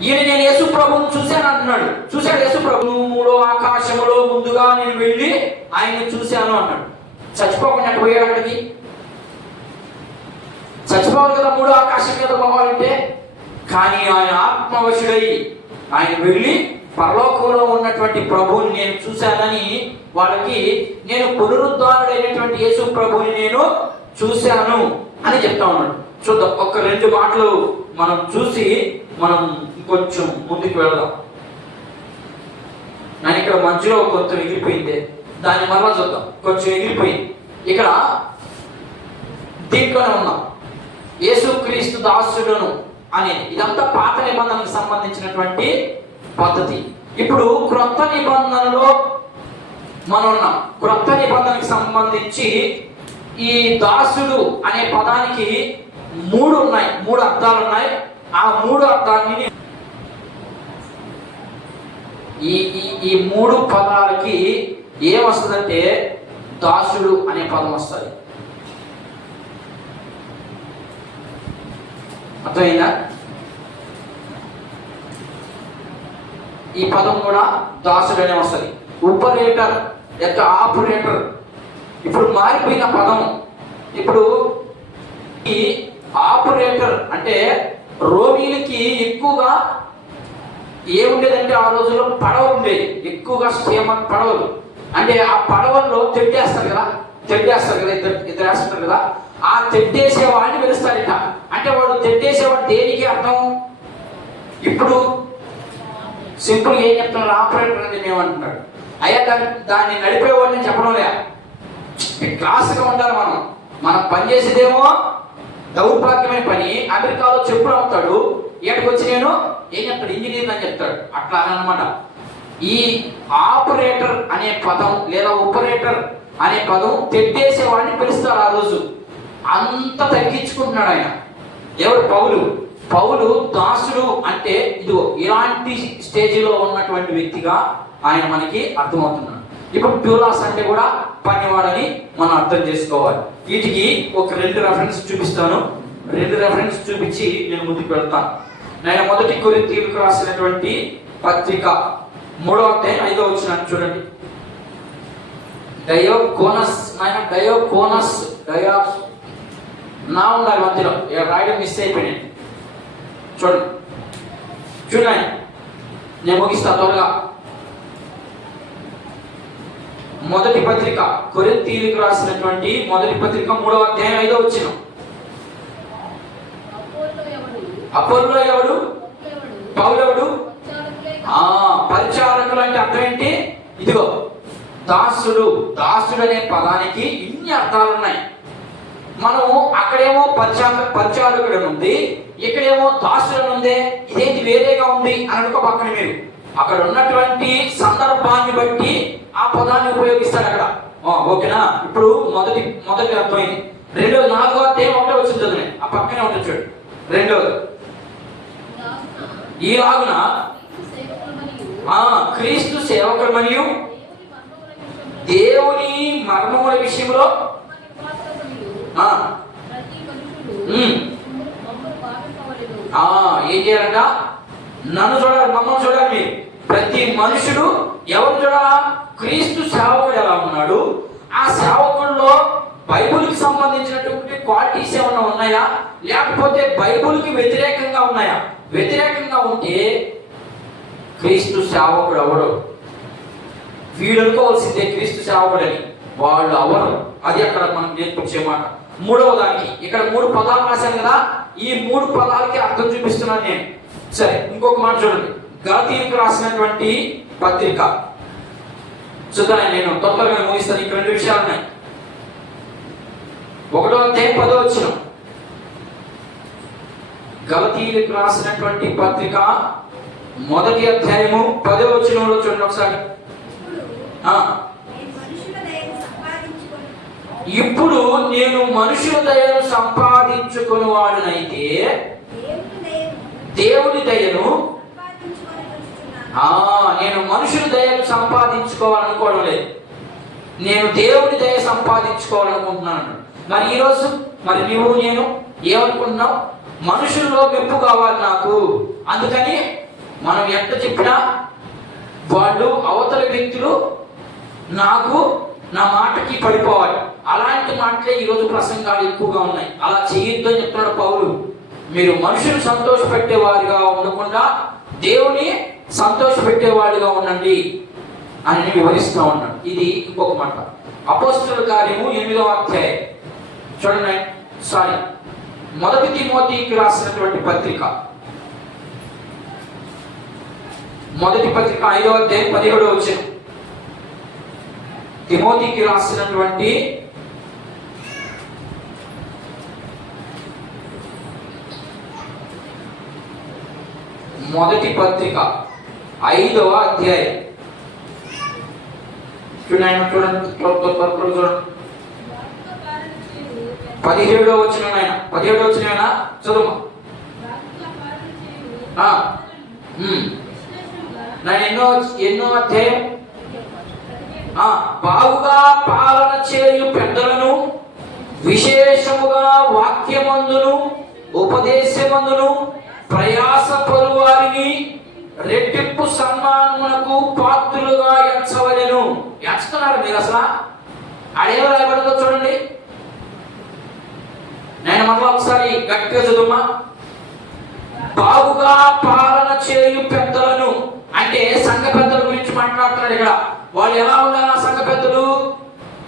ఈయన నేను యేసు ప్రభువుని చూశాను అంటున్నాడు. చూశాడు యేసు ప్రభువులో ఆకాశములో ముందుగా నేను వెళ్ళి ఆయన్ని చూశాను అన్నాడు. చచ్చిపోకుండా పోయాడు అక్కడికి. చచ్చిపోవాలి కదా మూడో ఆకాశం మీద పోవాలంటే. కానీ ఆయన ఆత్మవశుడై ఆయన వెళ్ళి పరలోకంలో ఉన్నటువంటి ప్రభువుని నేను చూశానని వాళ్ళకి, నేను పునరుద్ధారుడైనటువంటి యేసు ప్రభువుని నేను చూశాను అని చెప్తా ఉన్నాడు. చూద్దాం, ఒక 2 మాటలు మనం చూసి మనం కొంచెం ముందుకు వెళదాం. నేను ఇక్కడ మధ్యలో కొంచెం ఎగిరిపోయింది, దాన్ని మరలా చూద్దాం. కొంచెం ఎగిరిపోయింది. ఇక్కడ దీంట్లోనే ఉన్నాం, యేసుక్రీస్తు దాసుడును అనేది. ఇదంతా పాత నిబంధనకు సంబంధించినటువంటి పద్ధతి. ఇప్పుడు క్రొత్త నిబంధనలో మనం ఉన్నాం. క్రొత్త నిబంధనకు సంబంధించి ఈ దాసుడు అనే పదానికి 3 ఉన్నాయి, 3 అర్థాలు ఉన్నాయి. ఆ 3 అర్థాన్ని ఈ 3 పదాలకి ఏమొస్తుందంటే దాసుడు అనే పదం వస్తుంది. అర్థమైందా? ఈ పదం కూడా దాసుడు అనే వస్తుంది. ఉపరేటర్ యొక్క ఆపరేటర్ ఇప్పుడు మారిపోయిన పదం. ఇప్పుడు ఈ ఆపరేటర్ అంటే రోమీలకి ఎక్కువగా ఏముండేదంటే ఆ రోజుల్లో పడవలు ఉండేది, ఎక్కువగా స్టీమర్ పడవలు. అంటే ఆ పడవల్లో తెడ్డేస్తారు కదా, ఇద్దరు వేస్తుంటారు కదా, ఆ తెడ్డేసేవాడిని పిలుస్తారట. అంటే వాడు తెడ్డేసేవాడు దేనికి అర్థం? ఇప్పుడు సింపుల్ ఏం చెప్తున్నారు? ఆపరేటర్ అని ఏమంటున్నాడు? అయ్యా దాన్ని నడిపేవాడిని చెప్పడం లే, క్లాస్గా ఉండాలి. మనం పనిచేసేదేమో దౌర్భాగ్యమైన పని. అమెరికాలో చెప్పులు అమ్ముతాడు, ఇక్కడికి వచ్చి నేను ఏం చెప్తాడు? ఇంజనీర్ అని చెప్తాడు. అట్లా అనమాట. ఈ ఆపరేటర్ అనే పదం లేదా ఉపరేటర్ అనే పదం తెడ్డేసేవాడిని పిలుస్తారు ఆ రోజు. అంత తగ్గించుకుంటున్నాడు ఆయన. ఎవరు? పౌలు దాసుడు అంటే ఇదిగో ఇలాంటి స్టేజిలో ఉన్నటువంటి వ్యక్తిగా ఆయన మనకి అర్థమవుతున్నాడు. ఇప్పుడు ట్యూలాస్ అంటే కూడా పనివాడని మనం అర్థం చేసుకోవాలి. వీటికి ఒక 2 రెఫరెన్స్ చూపిస్తాను. 2 రెఫరెన్స్ చూపించి నేను ముందుకు వెళ్తాను. నేను 1 కొరింథీయులకు రాసినటువంటి పత్రిక 3వ అధ్యాయం 5వ వచనం చూడండి. డయోకోనస్ నా ఉండాలి మధ్యలో, రాయడం మిస్ అయిపోయింది. చూడండి, నేను ముగిస్తా త్వరగా. 1 పత్రిక కొరింథీయులకు రాసినటువంటి 1 పత్రిక 3వ అధ్యాయం 5వ వచనం. అపోల్లో ఎవడు? పౌలు ఎవడు? పరిచారకులు అంటే అర్థం ఏంటి? ఇదిగో దాసుడు అనే పదానికి ఇన్ని అర్థాలు ఉన్నాయి. మనము అక్కడేమో పరిచారకుడు ఉంది, ఇక్కడేమో దాసుడు ఉంది. ఇదేంటి వేరేగా ఉంది అని అనుకో పక్కన మీరు. అక్కడ ఉన్నటువంటి సందర్భాన్ని బట్టి ఆ పదాన్ని ఉపయోగిస్తాడు అక్కడ. ఓకేనా? ఇప్పుడు మొదటి అర్థమైంది. 4వ అధ్యాయం 1వ వచ్చింది చదివి, ఆ పక్కనే ఉంటుంది చూడు. 2వ ఈలాగున క్రీస్తు సేవకులు మరియు దేవుని మర్మముల విషయంలో ఏం చేయాలంట? నన్ను చూడాలి, మమ్మల్ని చూడాలి. మీరు ప్రతి మనుషుడు ఎవరు చూడాలా? క్రీస్తు సేవకుడు ఎలా ఉన్నాడు, ఆ సేవకుల్లో బైబుల్కి సంబంధించినటువంటి క్వాలిటీస్ ఏమైనా ఉన్నాయా, లేకపోతే బైబుల్కి వ్యతిరేకంగా ఉన్నాయా? వ్యతిరేకంగా ఉంటే క్రీస్తు సేవకుడు ఎవడు? వీడు అనుకోవాల్సిందే క్రీస్తు సేవకుడని, వాళ్ళు అవరు. అది అక్కడ మనం నేర్పించే మాట. 3వ దానికి ఇక్కడ 3 పదాలు రాశాను కదా, ఈ 3 పదాలకి అర్థం చూపిస్తున్నాను నేను. సరే, ఇంకొక మాట చూడండి. గలతీయులకు రాసినటువంటి పత్రిక చూద్దాం. నేను తొందరగా ముగిస్తాను. ఇక్కడ 2 విషయాలు ఉన్నాయి. 1వ అధ్యాయం 10వ వచనం. గలతీయులకు రాసినటువంటి పత్రిక 1వ అధ్యాయము 10వ వచనంలో చూడండి ఒకసారి. ఇప్పుడు నేను మనుషుల దయను సంపాదించుకుని వాడునైతే దేవుని దయను నేను మనుషుల దయను సంపాదించుకోవాలనుకోవడం లేదు, నేను దేవుని దయ సంపాదించుకోవాలనుకుంటున్నాను. మరి ఈరోజు మరి నువ్వు నేను ఏమనుకుంటున్నావు? మనుషుల్లో మెప్పు కావాలి నాకు, అందుకని మనం ఎంత చెప్పినా వాళ్ళు అవతల వ్యక్తులు నాకు నా మాటకి పడిపోవాలి. అలాంటి మాటలే ఈరోజు ప్రసంగాలు ఎక్కువగా ఉన్నాయి. అలా చేయొద్దు అని చెప్తున్నాడు పౌలు. మీరు మనుషులు సంతోష పెట్టేవారిగా ఉండకుండా దేవుని సంతోష పెట్టేవాడిగా ఉండండి అని వివరిస్తూ ఉన్నాడు. ఇది ఇంకొక మాట. అపోస్తలుల కార్యము 8వ అధ్యాయం చూడండి. మొదటి తిమోతికి రాసినటువంటి పత్రిక, మొదటి పత్రిక 5వ అధ్యాయం 17వ వచనం. తిమోతికి రాసినటువంటి మొదటి పత్రిక 5వ అధ్యాయం చూడండి 17వ వచనం. 17వ వచనం చదువు. ఎన్నో అధ్యాయం. బాగుగా పాలన చేయు పెద్దలను, విశేషముగా వాక్యమందును ఉపదేశమందును ప్రయాసపడు వారిని రెట్టింపు సన్మానమునకు పాత్రులుగా ఎంచవలెను. ఎంచుతున్నారు మీరు అసలు? అడేవ రాయబడిందో చూడండి. నేను మళ్ళీ ఒకసారి గట్టిగా చదువుమా. బాగుగా పాలన చేయు పెద్దలను అంటే సంఘ పెద్దల గురించి మాట్లాడుతున్నాడు ఇక్కడ. వాళ్ళు ఎలా ఉండాలి? ఆ సంఘ పెద్దలు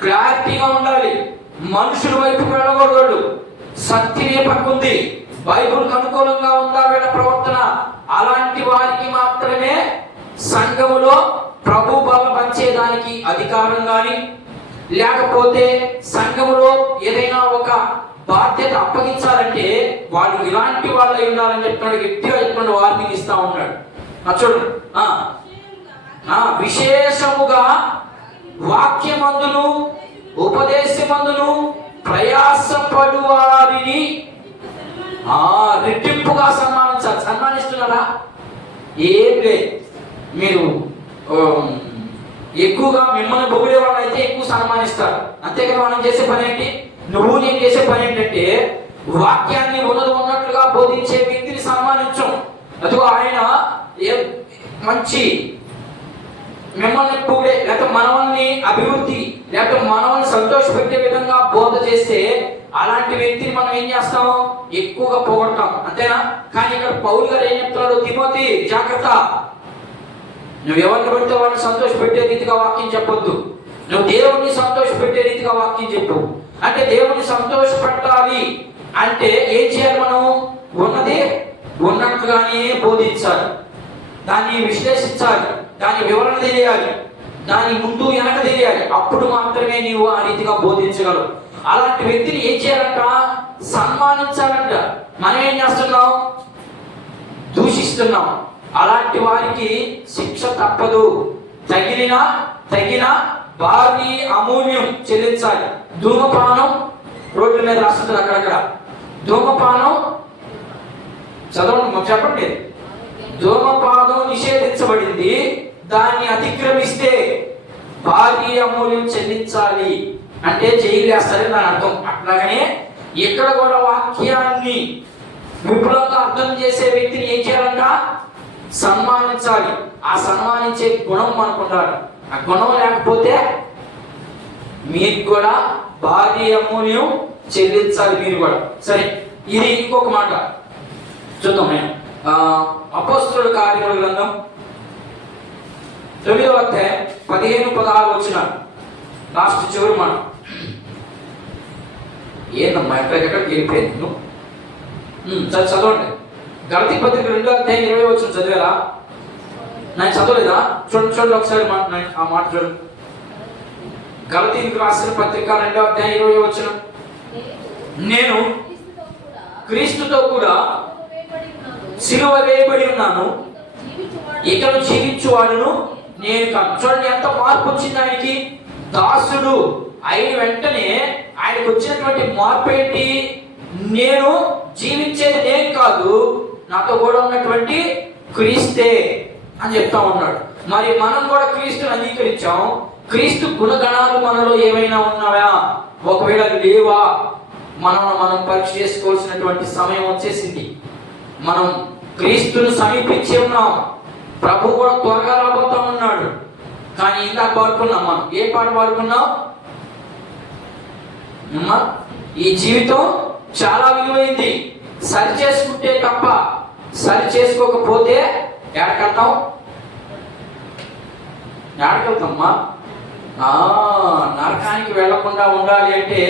క్లారిటీగా ఉండాలి, మనుషుల వైపు వెళ్ళకూడదు, సత్యమే పక్కుంది, బైబిల్కి అనుకూలంగా ఉందా వీళ్ళ ప్రవర్తన. అలాంటి వారికి మాత్రమే సంఘములో ప్రభు బలం పంచేదానికి అధికారం కానీ, లేకపోతే సంఘములో ఏదైనా ఒక బాధ్యత అప్పగించాలంటే వాళ్ళు ఇలాంటి వాళ్ళు ఉండాలని చెప్తున్నాడు. గట్టిగా చెప్తున్నాడు, వార్నింగ్ ఇస్తా ఉన్నాడు. చూడండి. విశేషముగా వాక్యమందును ఉపదేశమందును ప్రయాసపడు వారిని రెట్టింపుగా సన్మానించాలి. సన్మానిస్తున్నారా? ఏం లేదు. మీరు ఎక్కువగా మిమ్మల్ని పొగిడే వాళ్ళు అయితే ఎక్కువ సన్మానిస్తారు. అంతేకాదు మనం చేసే పని ఏంటి? నువ్వు నేను చేసే పని ఏంటంటే వాక్యాన్ని ఉన్నట్లుగా బోధించే వ్యక్తిని సన్మానించం. అదిగో ఆయన మంచి మిమ్మల్ని పొగిడే, లేకపోతే మనల్ని అభివృద్ధి, లేకపోతే మనల్ని సంతోషపెట్టే విధంగా బోధ చేస్తే అలాంటి వ్యక్తిని మనం ఏం చేస్తాం? ఎక్కువగా పొగడతాం. అంతేనా? కానీ ఇక్కడ పౌలు గారు ఏం చెప్తున్నాడు? తిమోతి జాగ్రత్త, నువ్వు ఎవరిని పడితే వాడిని సంతోషపెట్టే రీతిగా వాక్యం చెప్పొద్దు. నువ్వు దేవుణ్ణి సంతోషపెట్టే రీతిగా వాక్యం చెప్పు. అంటే దేవుణ్ణి సంతోషపెట్టాలి అంటే ఏం చేయాలి? మనం ఉన్నది ఉన్నట్లుగానే బోధించాలి, దాన్ని విశ్లేషించాలి, దాని వివరణ తెలియాలి, దాని ముందు వెనక తెలియాలి. అప్పుడు మాత్రమే నీవు ఆ రీతిగా బోధించగలవు. అలాంటి వ్యక్తిని ఏం చేయాలంట? సన్మానించాలంట. మనం ఏం చేస్తున్నాం? దూషిస్తున్నాం. అలాంటి వారికి శిక్ష తప్పదు. తగిన భారీ అమూల్యం చెల్లించాలి. ధూమపానం రోడ్ల మీద రాస్తుంది అక్కడక్కడ. ధూమపానం చదవండి, చెప్పండి. ధూమపానం నిషేధించబడింది, దాన్ని అతిక్రమిస్తే భారీ అమూల్యం చెల్లించాలి. అంటే జైలు వేస్తారని దాని అర్థం. అట్లాగనే ఇక్కడ కూడా వాక్యాన్ని విపులంగా అర్థం చేసే వ్యక్తిని ఏం చేయాలంట? సన్మానించాలి. ఆ సన్మానించే గుణం మనకు ఉండాలి. ఆ గుణం లేకపోతే మీకు కూడా భారీ అమూల్యం చెల్లించాలి మీరు కూడా. సరే, ఇది ఇంకొక మాట చూద్దాం. నేను అపోస్తలుల కార్యముల గ్రంథం 9వ అధ్యాయం 15-16 వచ్చిన లాస్ట్ చివరి మాట. ఏందమ్మా ఎక్కడికెక్కడికి వెళ్ళిపోయింది నువ్వు? చదవండి. గలతీ పత్రిక 2వ అధ్యాయం 20 వచ్చిన చదివారా? నేను చదవలేదా? చూడండి ఒకసారి ఆ మాట చూడండి. గలతీకి రాసిన పత్రిక 2వ అధ్యాయం 20 వచ్చిన, నేను క్రీస్తుతో కూడా సిలువ వేయబడి ఉన్నాను, ఇకను జీవించువాడును నేను కాదు. చూడండి ఎంత మార్పు వచ్చింది ఆయనకి. దాసుడు అయిన వెంటనే ఆయనకు వచ్చినటువంటి మార్పు ఏంటి? నేను జీవించేది నేను కాదు, నాతో కూడా ఉన్నటువంటి క్రీస్తే అని చెప్తా ఉన్నాడు. మరి మనం కూడా క్రీస్తుని అంగీకరించాం. క్రీస్తు గుణగణాలు మనలో ఏమైనా ఉన్నాయా? ఒకవేళ లేవా మనం పరీక్ష చేసుకోవాల్సినటువంటి సమయం వచ్చేసింది. మనం క్రీస్తును సమీపించి ఉన్నాం. ప్రభు కూడా త్వరగా రాబోతా ఉన్నాడు. కానీ ఇందాక పాడుకున్నాం, మనం ఏ పాట పాడుకున్నాం? ఈ జీవితం చాలా విలువైంది, సరి చేసుకుంటే తప్ప, సరి చేసుకోకపోతే ఎక్కడకెళ్తాం? ఎక్కడికెళ్తామ్మా? నరకానికి వెళ్లకుండా ఉండాలి అంటే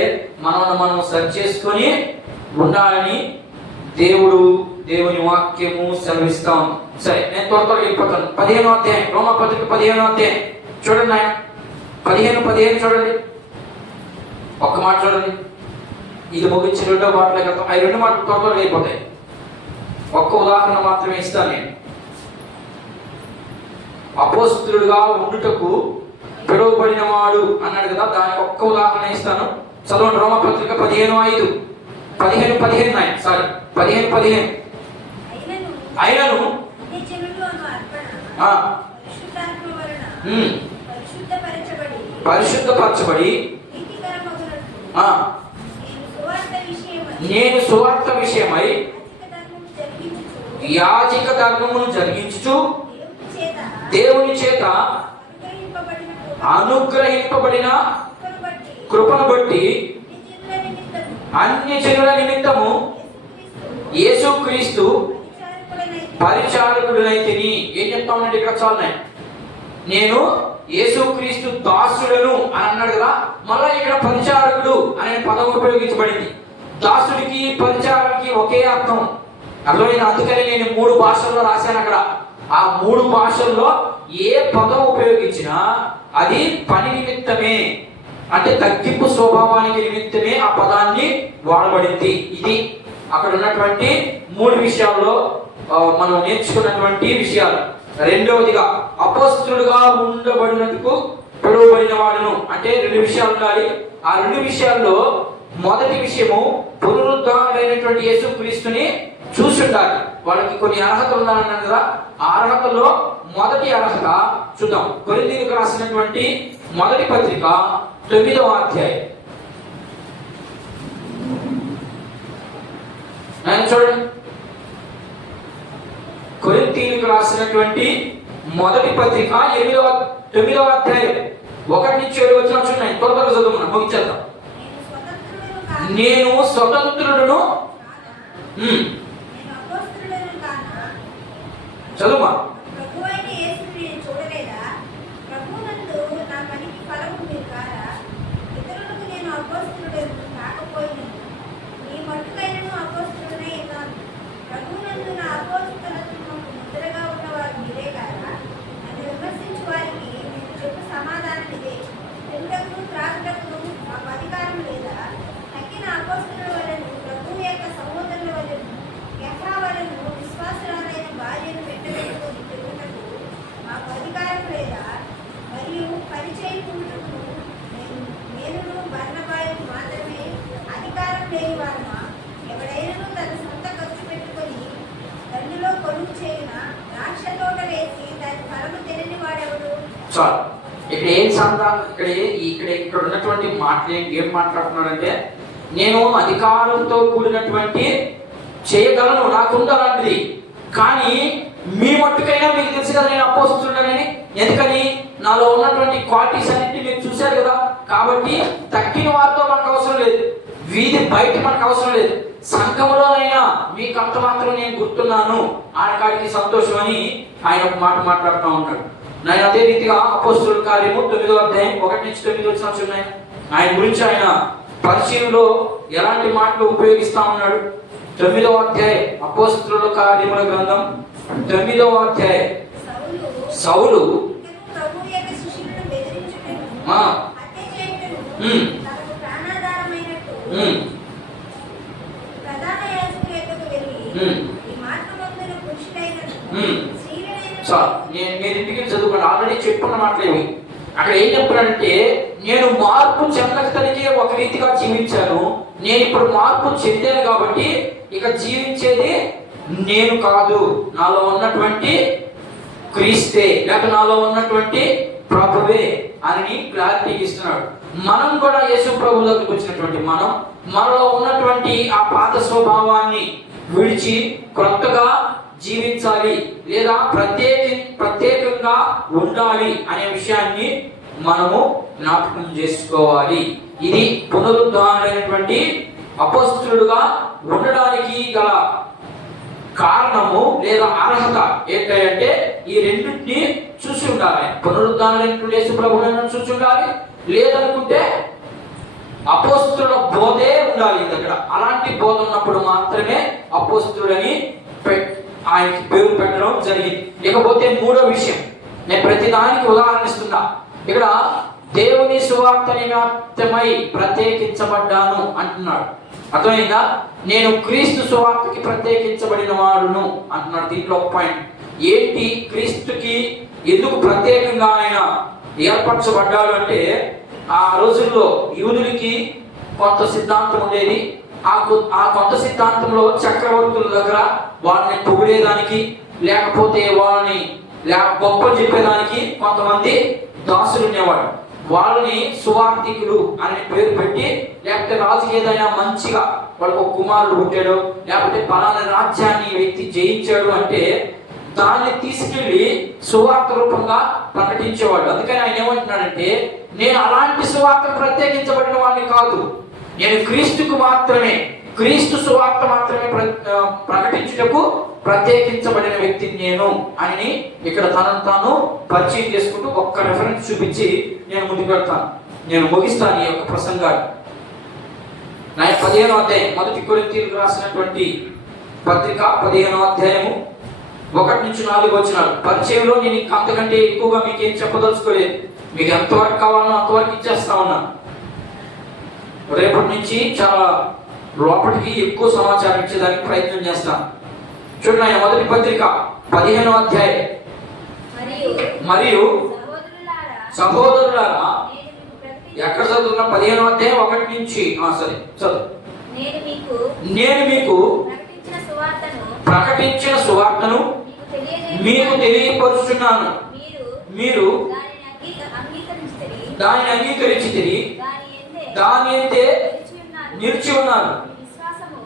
మనం సరి చేసుకొని ఉండాలని దేవుని వాక్యము సెలవిస్తాం. సరే, నేను త్వరగా వెళ్ళిపోతాను. 15వ అధ్యాయం, రోమాపత్రిక 15వ అధ్యాయం చూడండి. ఆయన 15 చూడండి, ఒక్క మాట చూడండి. ఇది ముగించి రెండో మాటలోకి వెళ్తాం. అవి రెండు మాటలు త్వరగా అయిపోతాయి. ఒక్క ఉదాహరణ మాత్రమే ఇస్తాను నేను. అపోస్తలుడుగా ఉండుటకు పిలువబడిన వాడు అన్నాడు కదా, దానికి ఒక్క ఉదాహరణ ఇస్తాను. చదవండి, రోమపత్రిక 15:5. 15:15 అయినను పరిశుద్ధపరచబడి నేను సువార్త విషయమై యాజక ధర్మమును జరిగించుచు దేవుని చేత అనుగ్రహింపబడిన కృపను బట్టి అన్య జనుల నిమిత్తము యేసుక్రీస్తు పరిచారకుడనైతిని. ఏం చెప్తామంటే ఇక్కడ చాలు, నేను యేసుక్రీస్తు దాసుడను అని అన్నాడు కదా, మళ్ళా ఇక్కడ పరిచారకుడు అనే పదం ఉపయోగించబడింది. దాసుడికి పరిచారకుడికి ఒకే అర్థం అర్థమైంది. అందుకని నేను 3 భాషల్లో రాశాను అక్కడ. ఆ 3 భాషల్లో ఏ పదం ఉపయోగించినా అది పని నిమిత్తమే, అంటే తగ్గింపు స్వభావానికి నిమిత్తమే ఆ పదాన్ని వాడబడింది. ఇది అక్కడ ఉన్నటువంటి 3 విషయాల్లో మనం నేర్చుకున్నటువంటి విషయాలు. రెండవదిగా అపోస్తలుడుగా ఉండబడినందుకు పిలువబడిన వాడును అంటే 2 విషయాలు ఉండాలి. ఆ 2 విషయాల్లో మొదటి విషయము పునరుద్ధారుడైనటువంటి యేసుక్రీస్తుని చూసి ఉండాలి. వాళ్ళకి కొన్ని అర్హతలు ఉన్నాయన్నాను కదా, ఆ అర్హతల్లో మొదటి అర్హత చూద్దాం. కొరింథీయులకు రాసినటువంటి మొదటి పత్రిక 9వ అధ్యాయం చూడండి. కొరింథీయులకు రాసినటువంటి మొదటి పత్రిక 9వ అధ్యాయం 1-7 వచనాలు చూడండి. త్వరగా చదువుకున్నాం, ముగించేద్దాం. నేను స్వతంత్రుడును చదువుమా. ఇక్కడ ఏం సంతానం, ఇక్కడ ఉన్నటువంటి మాటలు ఏం మాట్లాడుతున్నాడంటే, నేను అధికారంతో కూడినటువంటి చేయగలను, నాకుంది అలాంటిది. కానీ మీ మట్టుకైనా మీకు తెలుసు కదా నేను అపోస్తలుడనని. ఎందుకని? నాలో ఉన్నటువంటి క్వాలిటీస్ అన్నింటినీ మీరు చూశారు కదా. కాబట్టి తక్కిన వారితో మనకు అవసరం లేదు, వీధి బయట మనకు అవసరం లేదు, సంఘంలోనైనా మీకు అంత మాత్రం నేను గుర్తున్నాను, ఆడకాడికి సంతోషం అని ఆయన ఒక మాట మాట్లాడుతూ ఉంటాడు. నేను అదే రీతిగా అపోస్తలుల కార్యము 9వ అధ్యాయం 1-9 వచనాలు ఉన్నాయి. ఆయన గురించి ఆయన పరిచయంలో ఎలాంటి మాటలు ఉపయోగిస్తా ఉన్నాడు. 9వ అధ్యాయం అపోస్తలుల కార్యముల గ్రంథం 9వ అధ్యాయం. సౌలు మీరు ఇంటికి చదువుకోండి, ఆల్రెడీ చెప్పుకున్న మాటలేవి. అక్కడ ఏం చెప్పాడంటే, నేను మార్పు చెందకతనికే ఒక రీతిగా జీవించాను, నేను ఇప్పుడు మార్పు చెందాను కాబట్టి ఇక జీవించేది నేను కాదు, నాలో ఉన్నటువంటి క్రీస్తే లేక నాలో ఉన్నటువంటి ప్రభువే అని క్లారిటీ ఇస్తున్నాడు. మనం కూడా యేసు ప్రభు దగ్గరికి వచ్చినటువంటి మనలో ఉన్నటువంటి ఆ పాత స్వభావాన్ని విడిచి కొత్తగా జీవించాలి లేదా ప్రత్యేకంగా ఉండాలి అనే విషయాన్ని మనము జ్ఞాపకం చేసుకోవాలి. ఇది పునరుద్ధరణమైనటువంటి అపోస్తలుడుగా ఉండడానికి గల కారణము లేదా అర్హత ఏంటంటే ఈ రెండింటిని చూసి ఉండాలి. పునరుద్ధరణమైనటువంటి యేసు ప్రభువును చూసి ఉండాలి, లేదనుకుంటే అపోస్తలుల బోధే ఉండాలి దగ్గర. అలాంటి బోధ ఉన్నప్పుడు మాత్రమే అపోస్తలుడని ఆయనకి పేరు పెట్టడం జరిగింది. ఇకపోతే మూడో విషయం, నేను ప్రతిదానికి ఉదాహరణ ఇస్తున్నా. ఇక్కడ దేవుని సువార్త నిమిత్తమై ప్రత్యేకించబడ్డాను అంటున్నాడు. అర్థమైందా? నేను క్రీస్తు సువార్తకి ప్రత్యేకించబడిన వాడును అంటున్నాడు. దీంట్లో ఒక పాయింట్ ఏంటి, క్రీస్తుకి ఎందుకు ప్రత్యేకంగా ఆయన ఏర్పరచబడ్డాడు అంటే, ఆ రోజుల్లో యూదులకి కొంత సిద్ధాంతం ఉండేది. ఆ కొంత సిద్ధాంతంలో చక్రవర్తుల దగ్గర వాళ్ళని పొగిడేదానికి లేకపోతే వాళ్ళని గొప్ప చెప్పేదానికి కొంతమంది దాసులు ఉండేవాడు. వాళ్ళని సువార్థికులు అనే పేరు పెట్టి, లేకపోతే రాజుకి ఏదైనా మంచిగా వాళ్ళకు ఒక కుమారుడు పుట్టాడు, లేకపోతే పలానా రాజ్యాన్ని వ్యక్తి జయించాడు అంటే దాన్ని తీసుకెళ్లి సువార్త రూపంగా ప్రకటించేవాడు. అందుకని ఆయన ఏమంటున్నాడంటే, నేను అలాంటి సువార్త ప్రత్యేకించబడిన వాడిని కాదు, నేను క్రీస్తు సువార్త మాత్రమే ప్రకటించుటకు ప్రత్యేకించబడిన వ్యక్తిని నేను అని ఇక్కడ తనను తాను పరిచయం చేసుకుంటూ ఒక్క రెఫరెన్స్ చూపించి నేను ముందుకు వెళ్తాను. నేను ముగిస్తాను ఈ యొక్క ప్రసంగాన్ని. 15వ అధ్యాయం, మొదటి కొరింథీయులకు రాసినటువంటి పత్రిక 15వ అధ్యాయము 1-4 వచనాలు. పరిచయంలో నేను అంతకంటే ఎక్కువగా మీకు ఏం చెప్పదలుచుకోలేదు. మీకు ఎంతవరకు కావాలో అంతవరకు ఇచ్చేస్తా ఉన్నా. రేపటి నుంచి చాలా లోపలికి ఎక్కువ సమాచారం ఇచ్చేదానికి ప్రయత్నం చేస్తాను. చూడండి, ఆయన మొదటి పత్రిక 15వ అధ్యాయం. మరియు సహోదరులారా, ఎక్కడ చదువుతున్నా? 15వ అధ్యాయం 1 నుంచి సరే చదువు. నేను మీకు ప్రకటించిన సువార్తను మీకు తెలియపరుచున్నాను. మీరు దానిని అంగీకరించితిరి, దాని అయితే నిలిచి ఉన్నారు.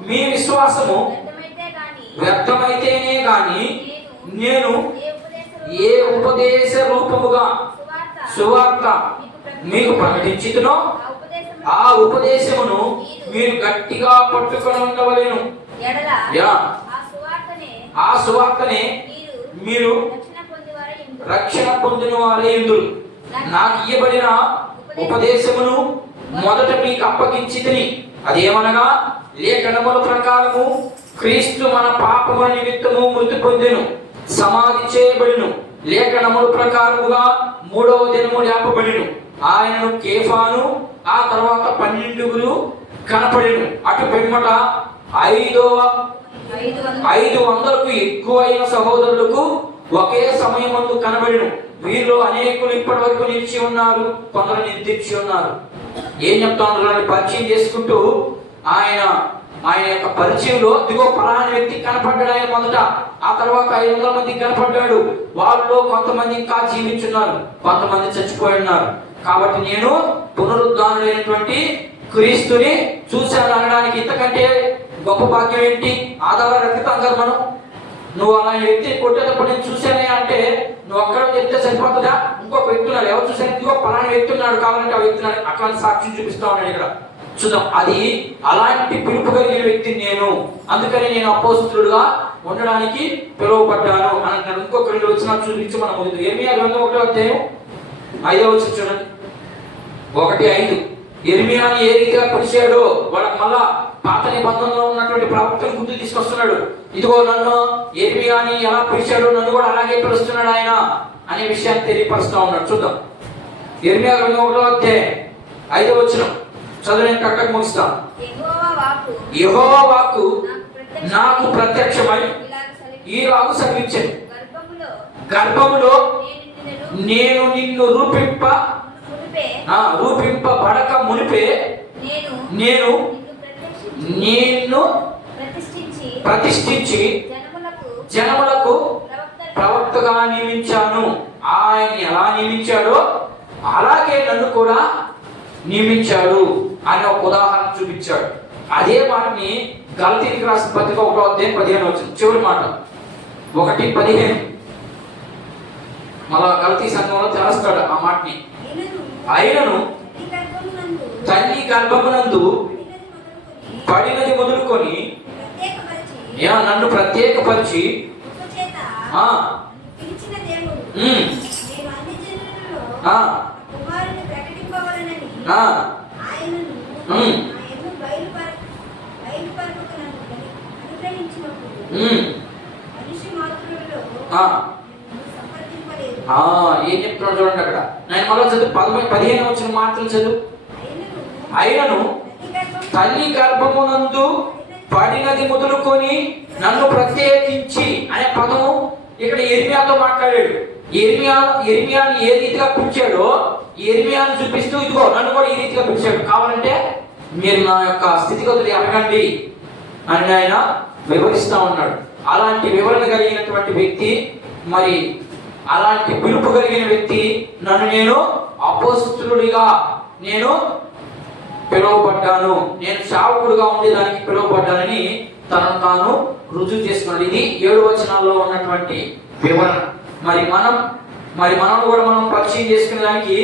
మీ విశ్వాసము వ్యర్థమైతేనే గాని నేను ఏ ఉపదేశ రూపముగా సువార్త మీకు ప్రకటించుతునో ఆ ఉపదేశమును మీరు గట్టిగా పట్టుకొని ఉండవలెను. ఆ సువార్తనే మీరు రక్షణ పొందిన వారే ఇందురు. నాకు ఇయ్యబడిన ఉపదేశమును మొదట మీకు అప్పగించితిని. అదేమనగా, లేఖనముల ప్రకారము క్రీస్తు మన పాపముల నిమిత్తము మృతి పొందెను, సమాధి చేయబడిను, లేఖనముల ప్రకారముగా 3వ దినము లేపబడిను. ఆయనను కేఫాను, ఆ తర్వాత 12 కనపడెను. అటు పిమ్మట 500కు ఎక్కువైన సహోదరులకు ఒకే సమయమందు కనబడిను. వీరిలో అనేకులు ఇప్పటి వరకు నిలిచి ఉన్నారు, కొందరు నిద్రించి ఉన్నారు. ఏం చెప్తా ఉన్నారు? పరిచయం చేసుకుంటూ ఆయన యొక్క పరిచయంలో దిగో పలానా వ్యక్తి కనపడ్డాడు ఆయన మొదట, ఆ తర్వాత 500 మందికి కనపడ్డాడు. వాళ్ళలో కొంతమంది ఇంకా జీవించున్నారు, కొంతమంది చచ్చిపోయి ఉన్నారు. కాబట్టి నేను పునరుద్ధరణైనటువంటి క్రీస్తుని చూశాను అనడానికి ఇంతకంటే గొప్ప భాగ్యం ఏంటి? ఆధార రక్తం కదా మనం. నువ్వు అలా వ్యక్తి కొట్టేటప్పుడు నేను చూశానే అంటే నువ్వు అక్కడ చెప్తే సరిపోతుందా? ఇంకొక వ్యక్తి ఉన్నాడు, ఎవరు చూసాను? ఇంకో పలానా వ్యక్తి ఉన్నాడు, కావాలంటే ఆ వ్యక్తి అట్లాంటి సాక్ష్యం చూపిస్తా ఉన్నాడు. ఇక్కడ చూద్దాం, అది అలాంటి పిలుపు కలిగిన వ్యక్తిని నేను, అందుకని నేను అపోస్తలుడుగా ఉండడానికి పిలువబడ్డాను అని అంటాడు. ఇంకొక 2 వచనాలు చూపించి మనం ముందు ఇర్మియా గ్రంథం 1వ అధ్యాయం 5వ వచనం చూడండి. 1:5 ఇర్మియాని ఏ రీతిగా పిలిచాడో వాళ్ళకి మళ్ళా పాత నిబంధనలో ఉన్నటువంటి ప్రవక్తను గుర్తు తీసుకొస్తున్నాడు. ఇదిగో నన్ను ఇర్మియాని ఎలా పిలిచాడో నన్ను కూడా అలాగే పిలుస్తున్నాడు ఆయన అనే విషయాన్ని తెలియపరుస్తా ఉన్నాడు. చూద్దాం, ఇర్మియా గ్రంథం 1వ అధ్యాయం 5వ వచనం చదువు, కట్టకు ముగిస్తాను. యెహోవా వాక్కు నాకు ప్రత్యక్షమై ఈలాగు సెలవిచ్చెను, గర్భములో నేను నిన్ను రూపింపబడక మునిపే నేను నిన్ను ప్రతిష్ఠించి జనములకు ప్రవక్తగా నియమించాను. ఆయన ఎలా నియమించాడో అలాగే నన్ను కూడా నియమించాడు అని ఒక ఉదాహరణ చూపించాడు. అదే మాటని గలతీయులకు రాసిన పత్రిక 1:15 చివరి మాట 1:15 మళ్ళా గలతీ సంఘంలో తెలుస్తాడు ఆ మాటని. అయినను తల్లి గర్భమునందు పడినది మొదలుకొని నన్ను ప్రత్యేకపరిచి ఏం చెప్తున్నాడు చూడండి అక్కడ. నేను మళ్ళీ చదువు 15 వచ్చిన మాటలు చదువు. అయినను తల్లి గర్భమునందు పడినది మొదలుకొని నన్ను ప్రత్యేకించి అనే పదము ఇక్కడ ఇర్మియాతో మాట్లాడాడు. ఇర్మియాని ఏ రీతిగా పిలిచాడో ఇర్మియాని చూపిస్తూ ఇదిగో నన్ను కూడా ఈ రీతిగా పిలిచాడు. కావాలంటే మీరు నా యొక్క స్థితిగతులు అడగండి అని ఆయన వివరిస్తా ఉన్నాడు. అలాంటి వివరణ కలిగినటువంటి వ్యక్తి, మరి అలాంటి పిలుపు కలిగిన వ్యక్తి, నన్ను నేను అపోస్తులుడిగా నేను పిలువబడ్డాను, నేను సేవకుడుగా ఉండేదానికి పిలువబడ్డానని తనను తాను రుజువు చేసుకున్నాడు. ఇది 7 వచనాల్లో ఉన్నటువంటి వివరణ. మరి మనం కూడా పరిచయం చేసుకునే దానికి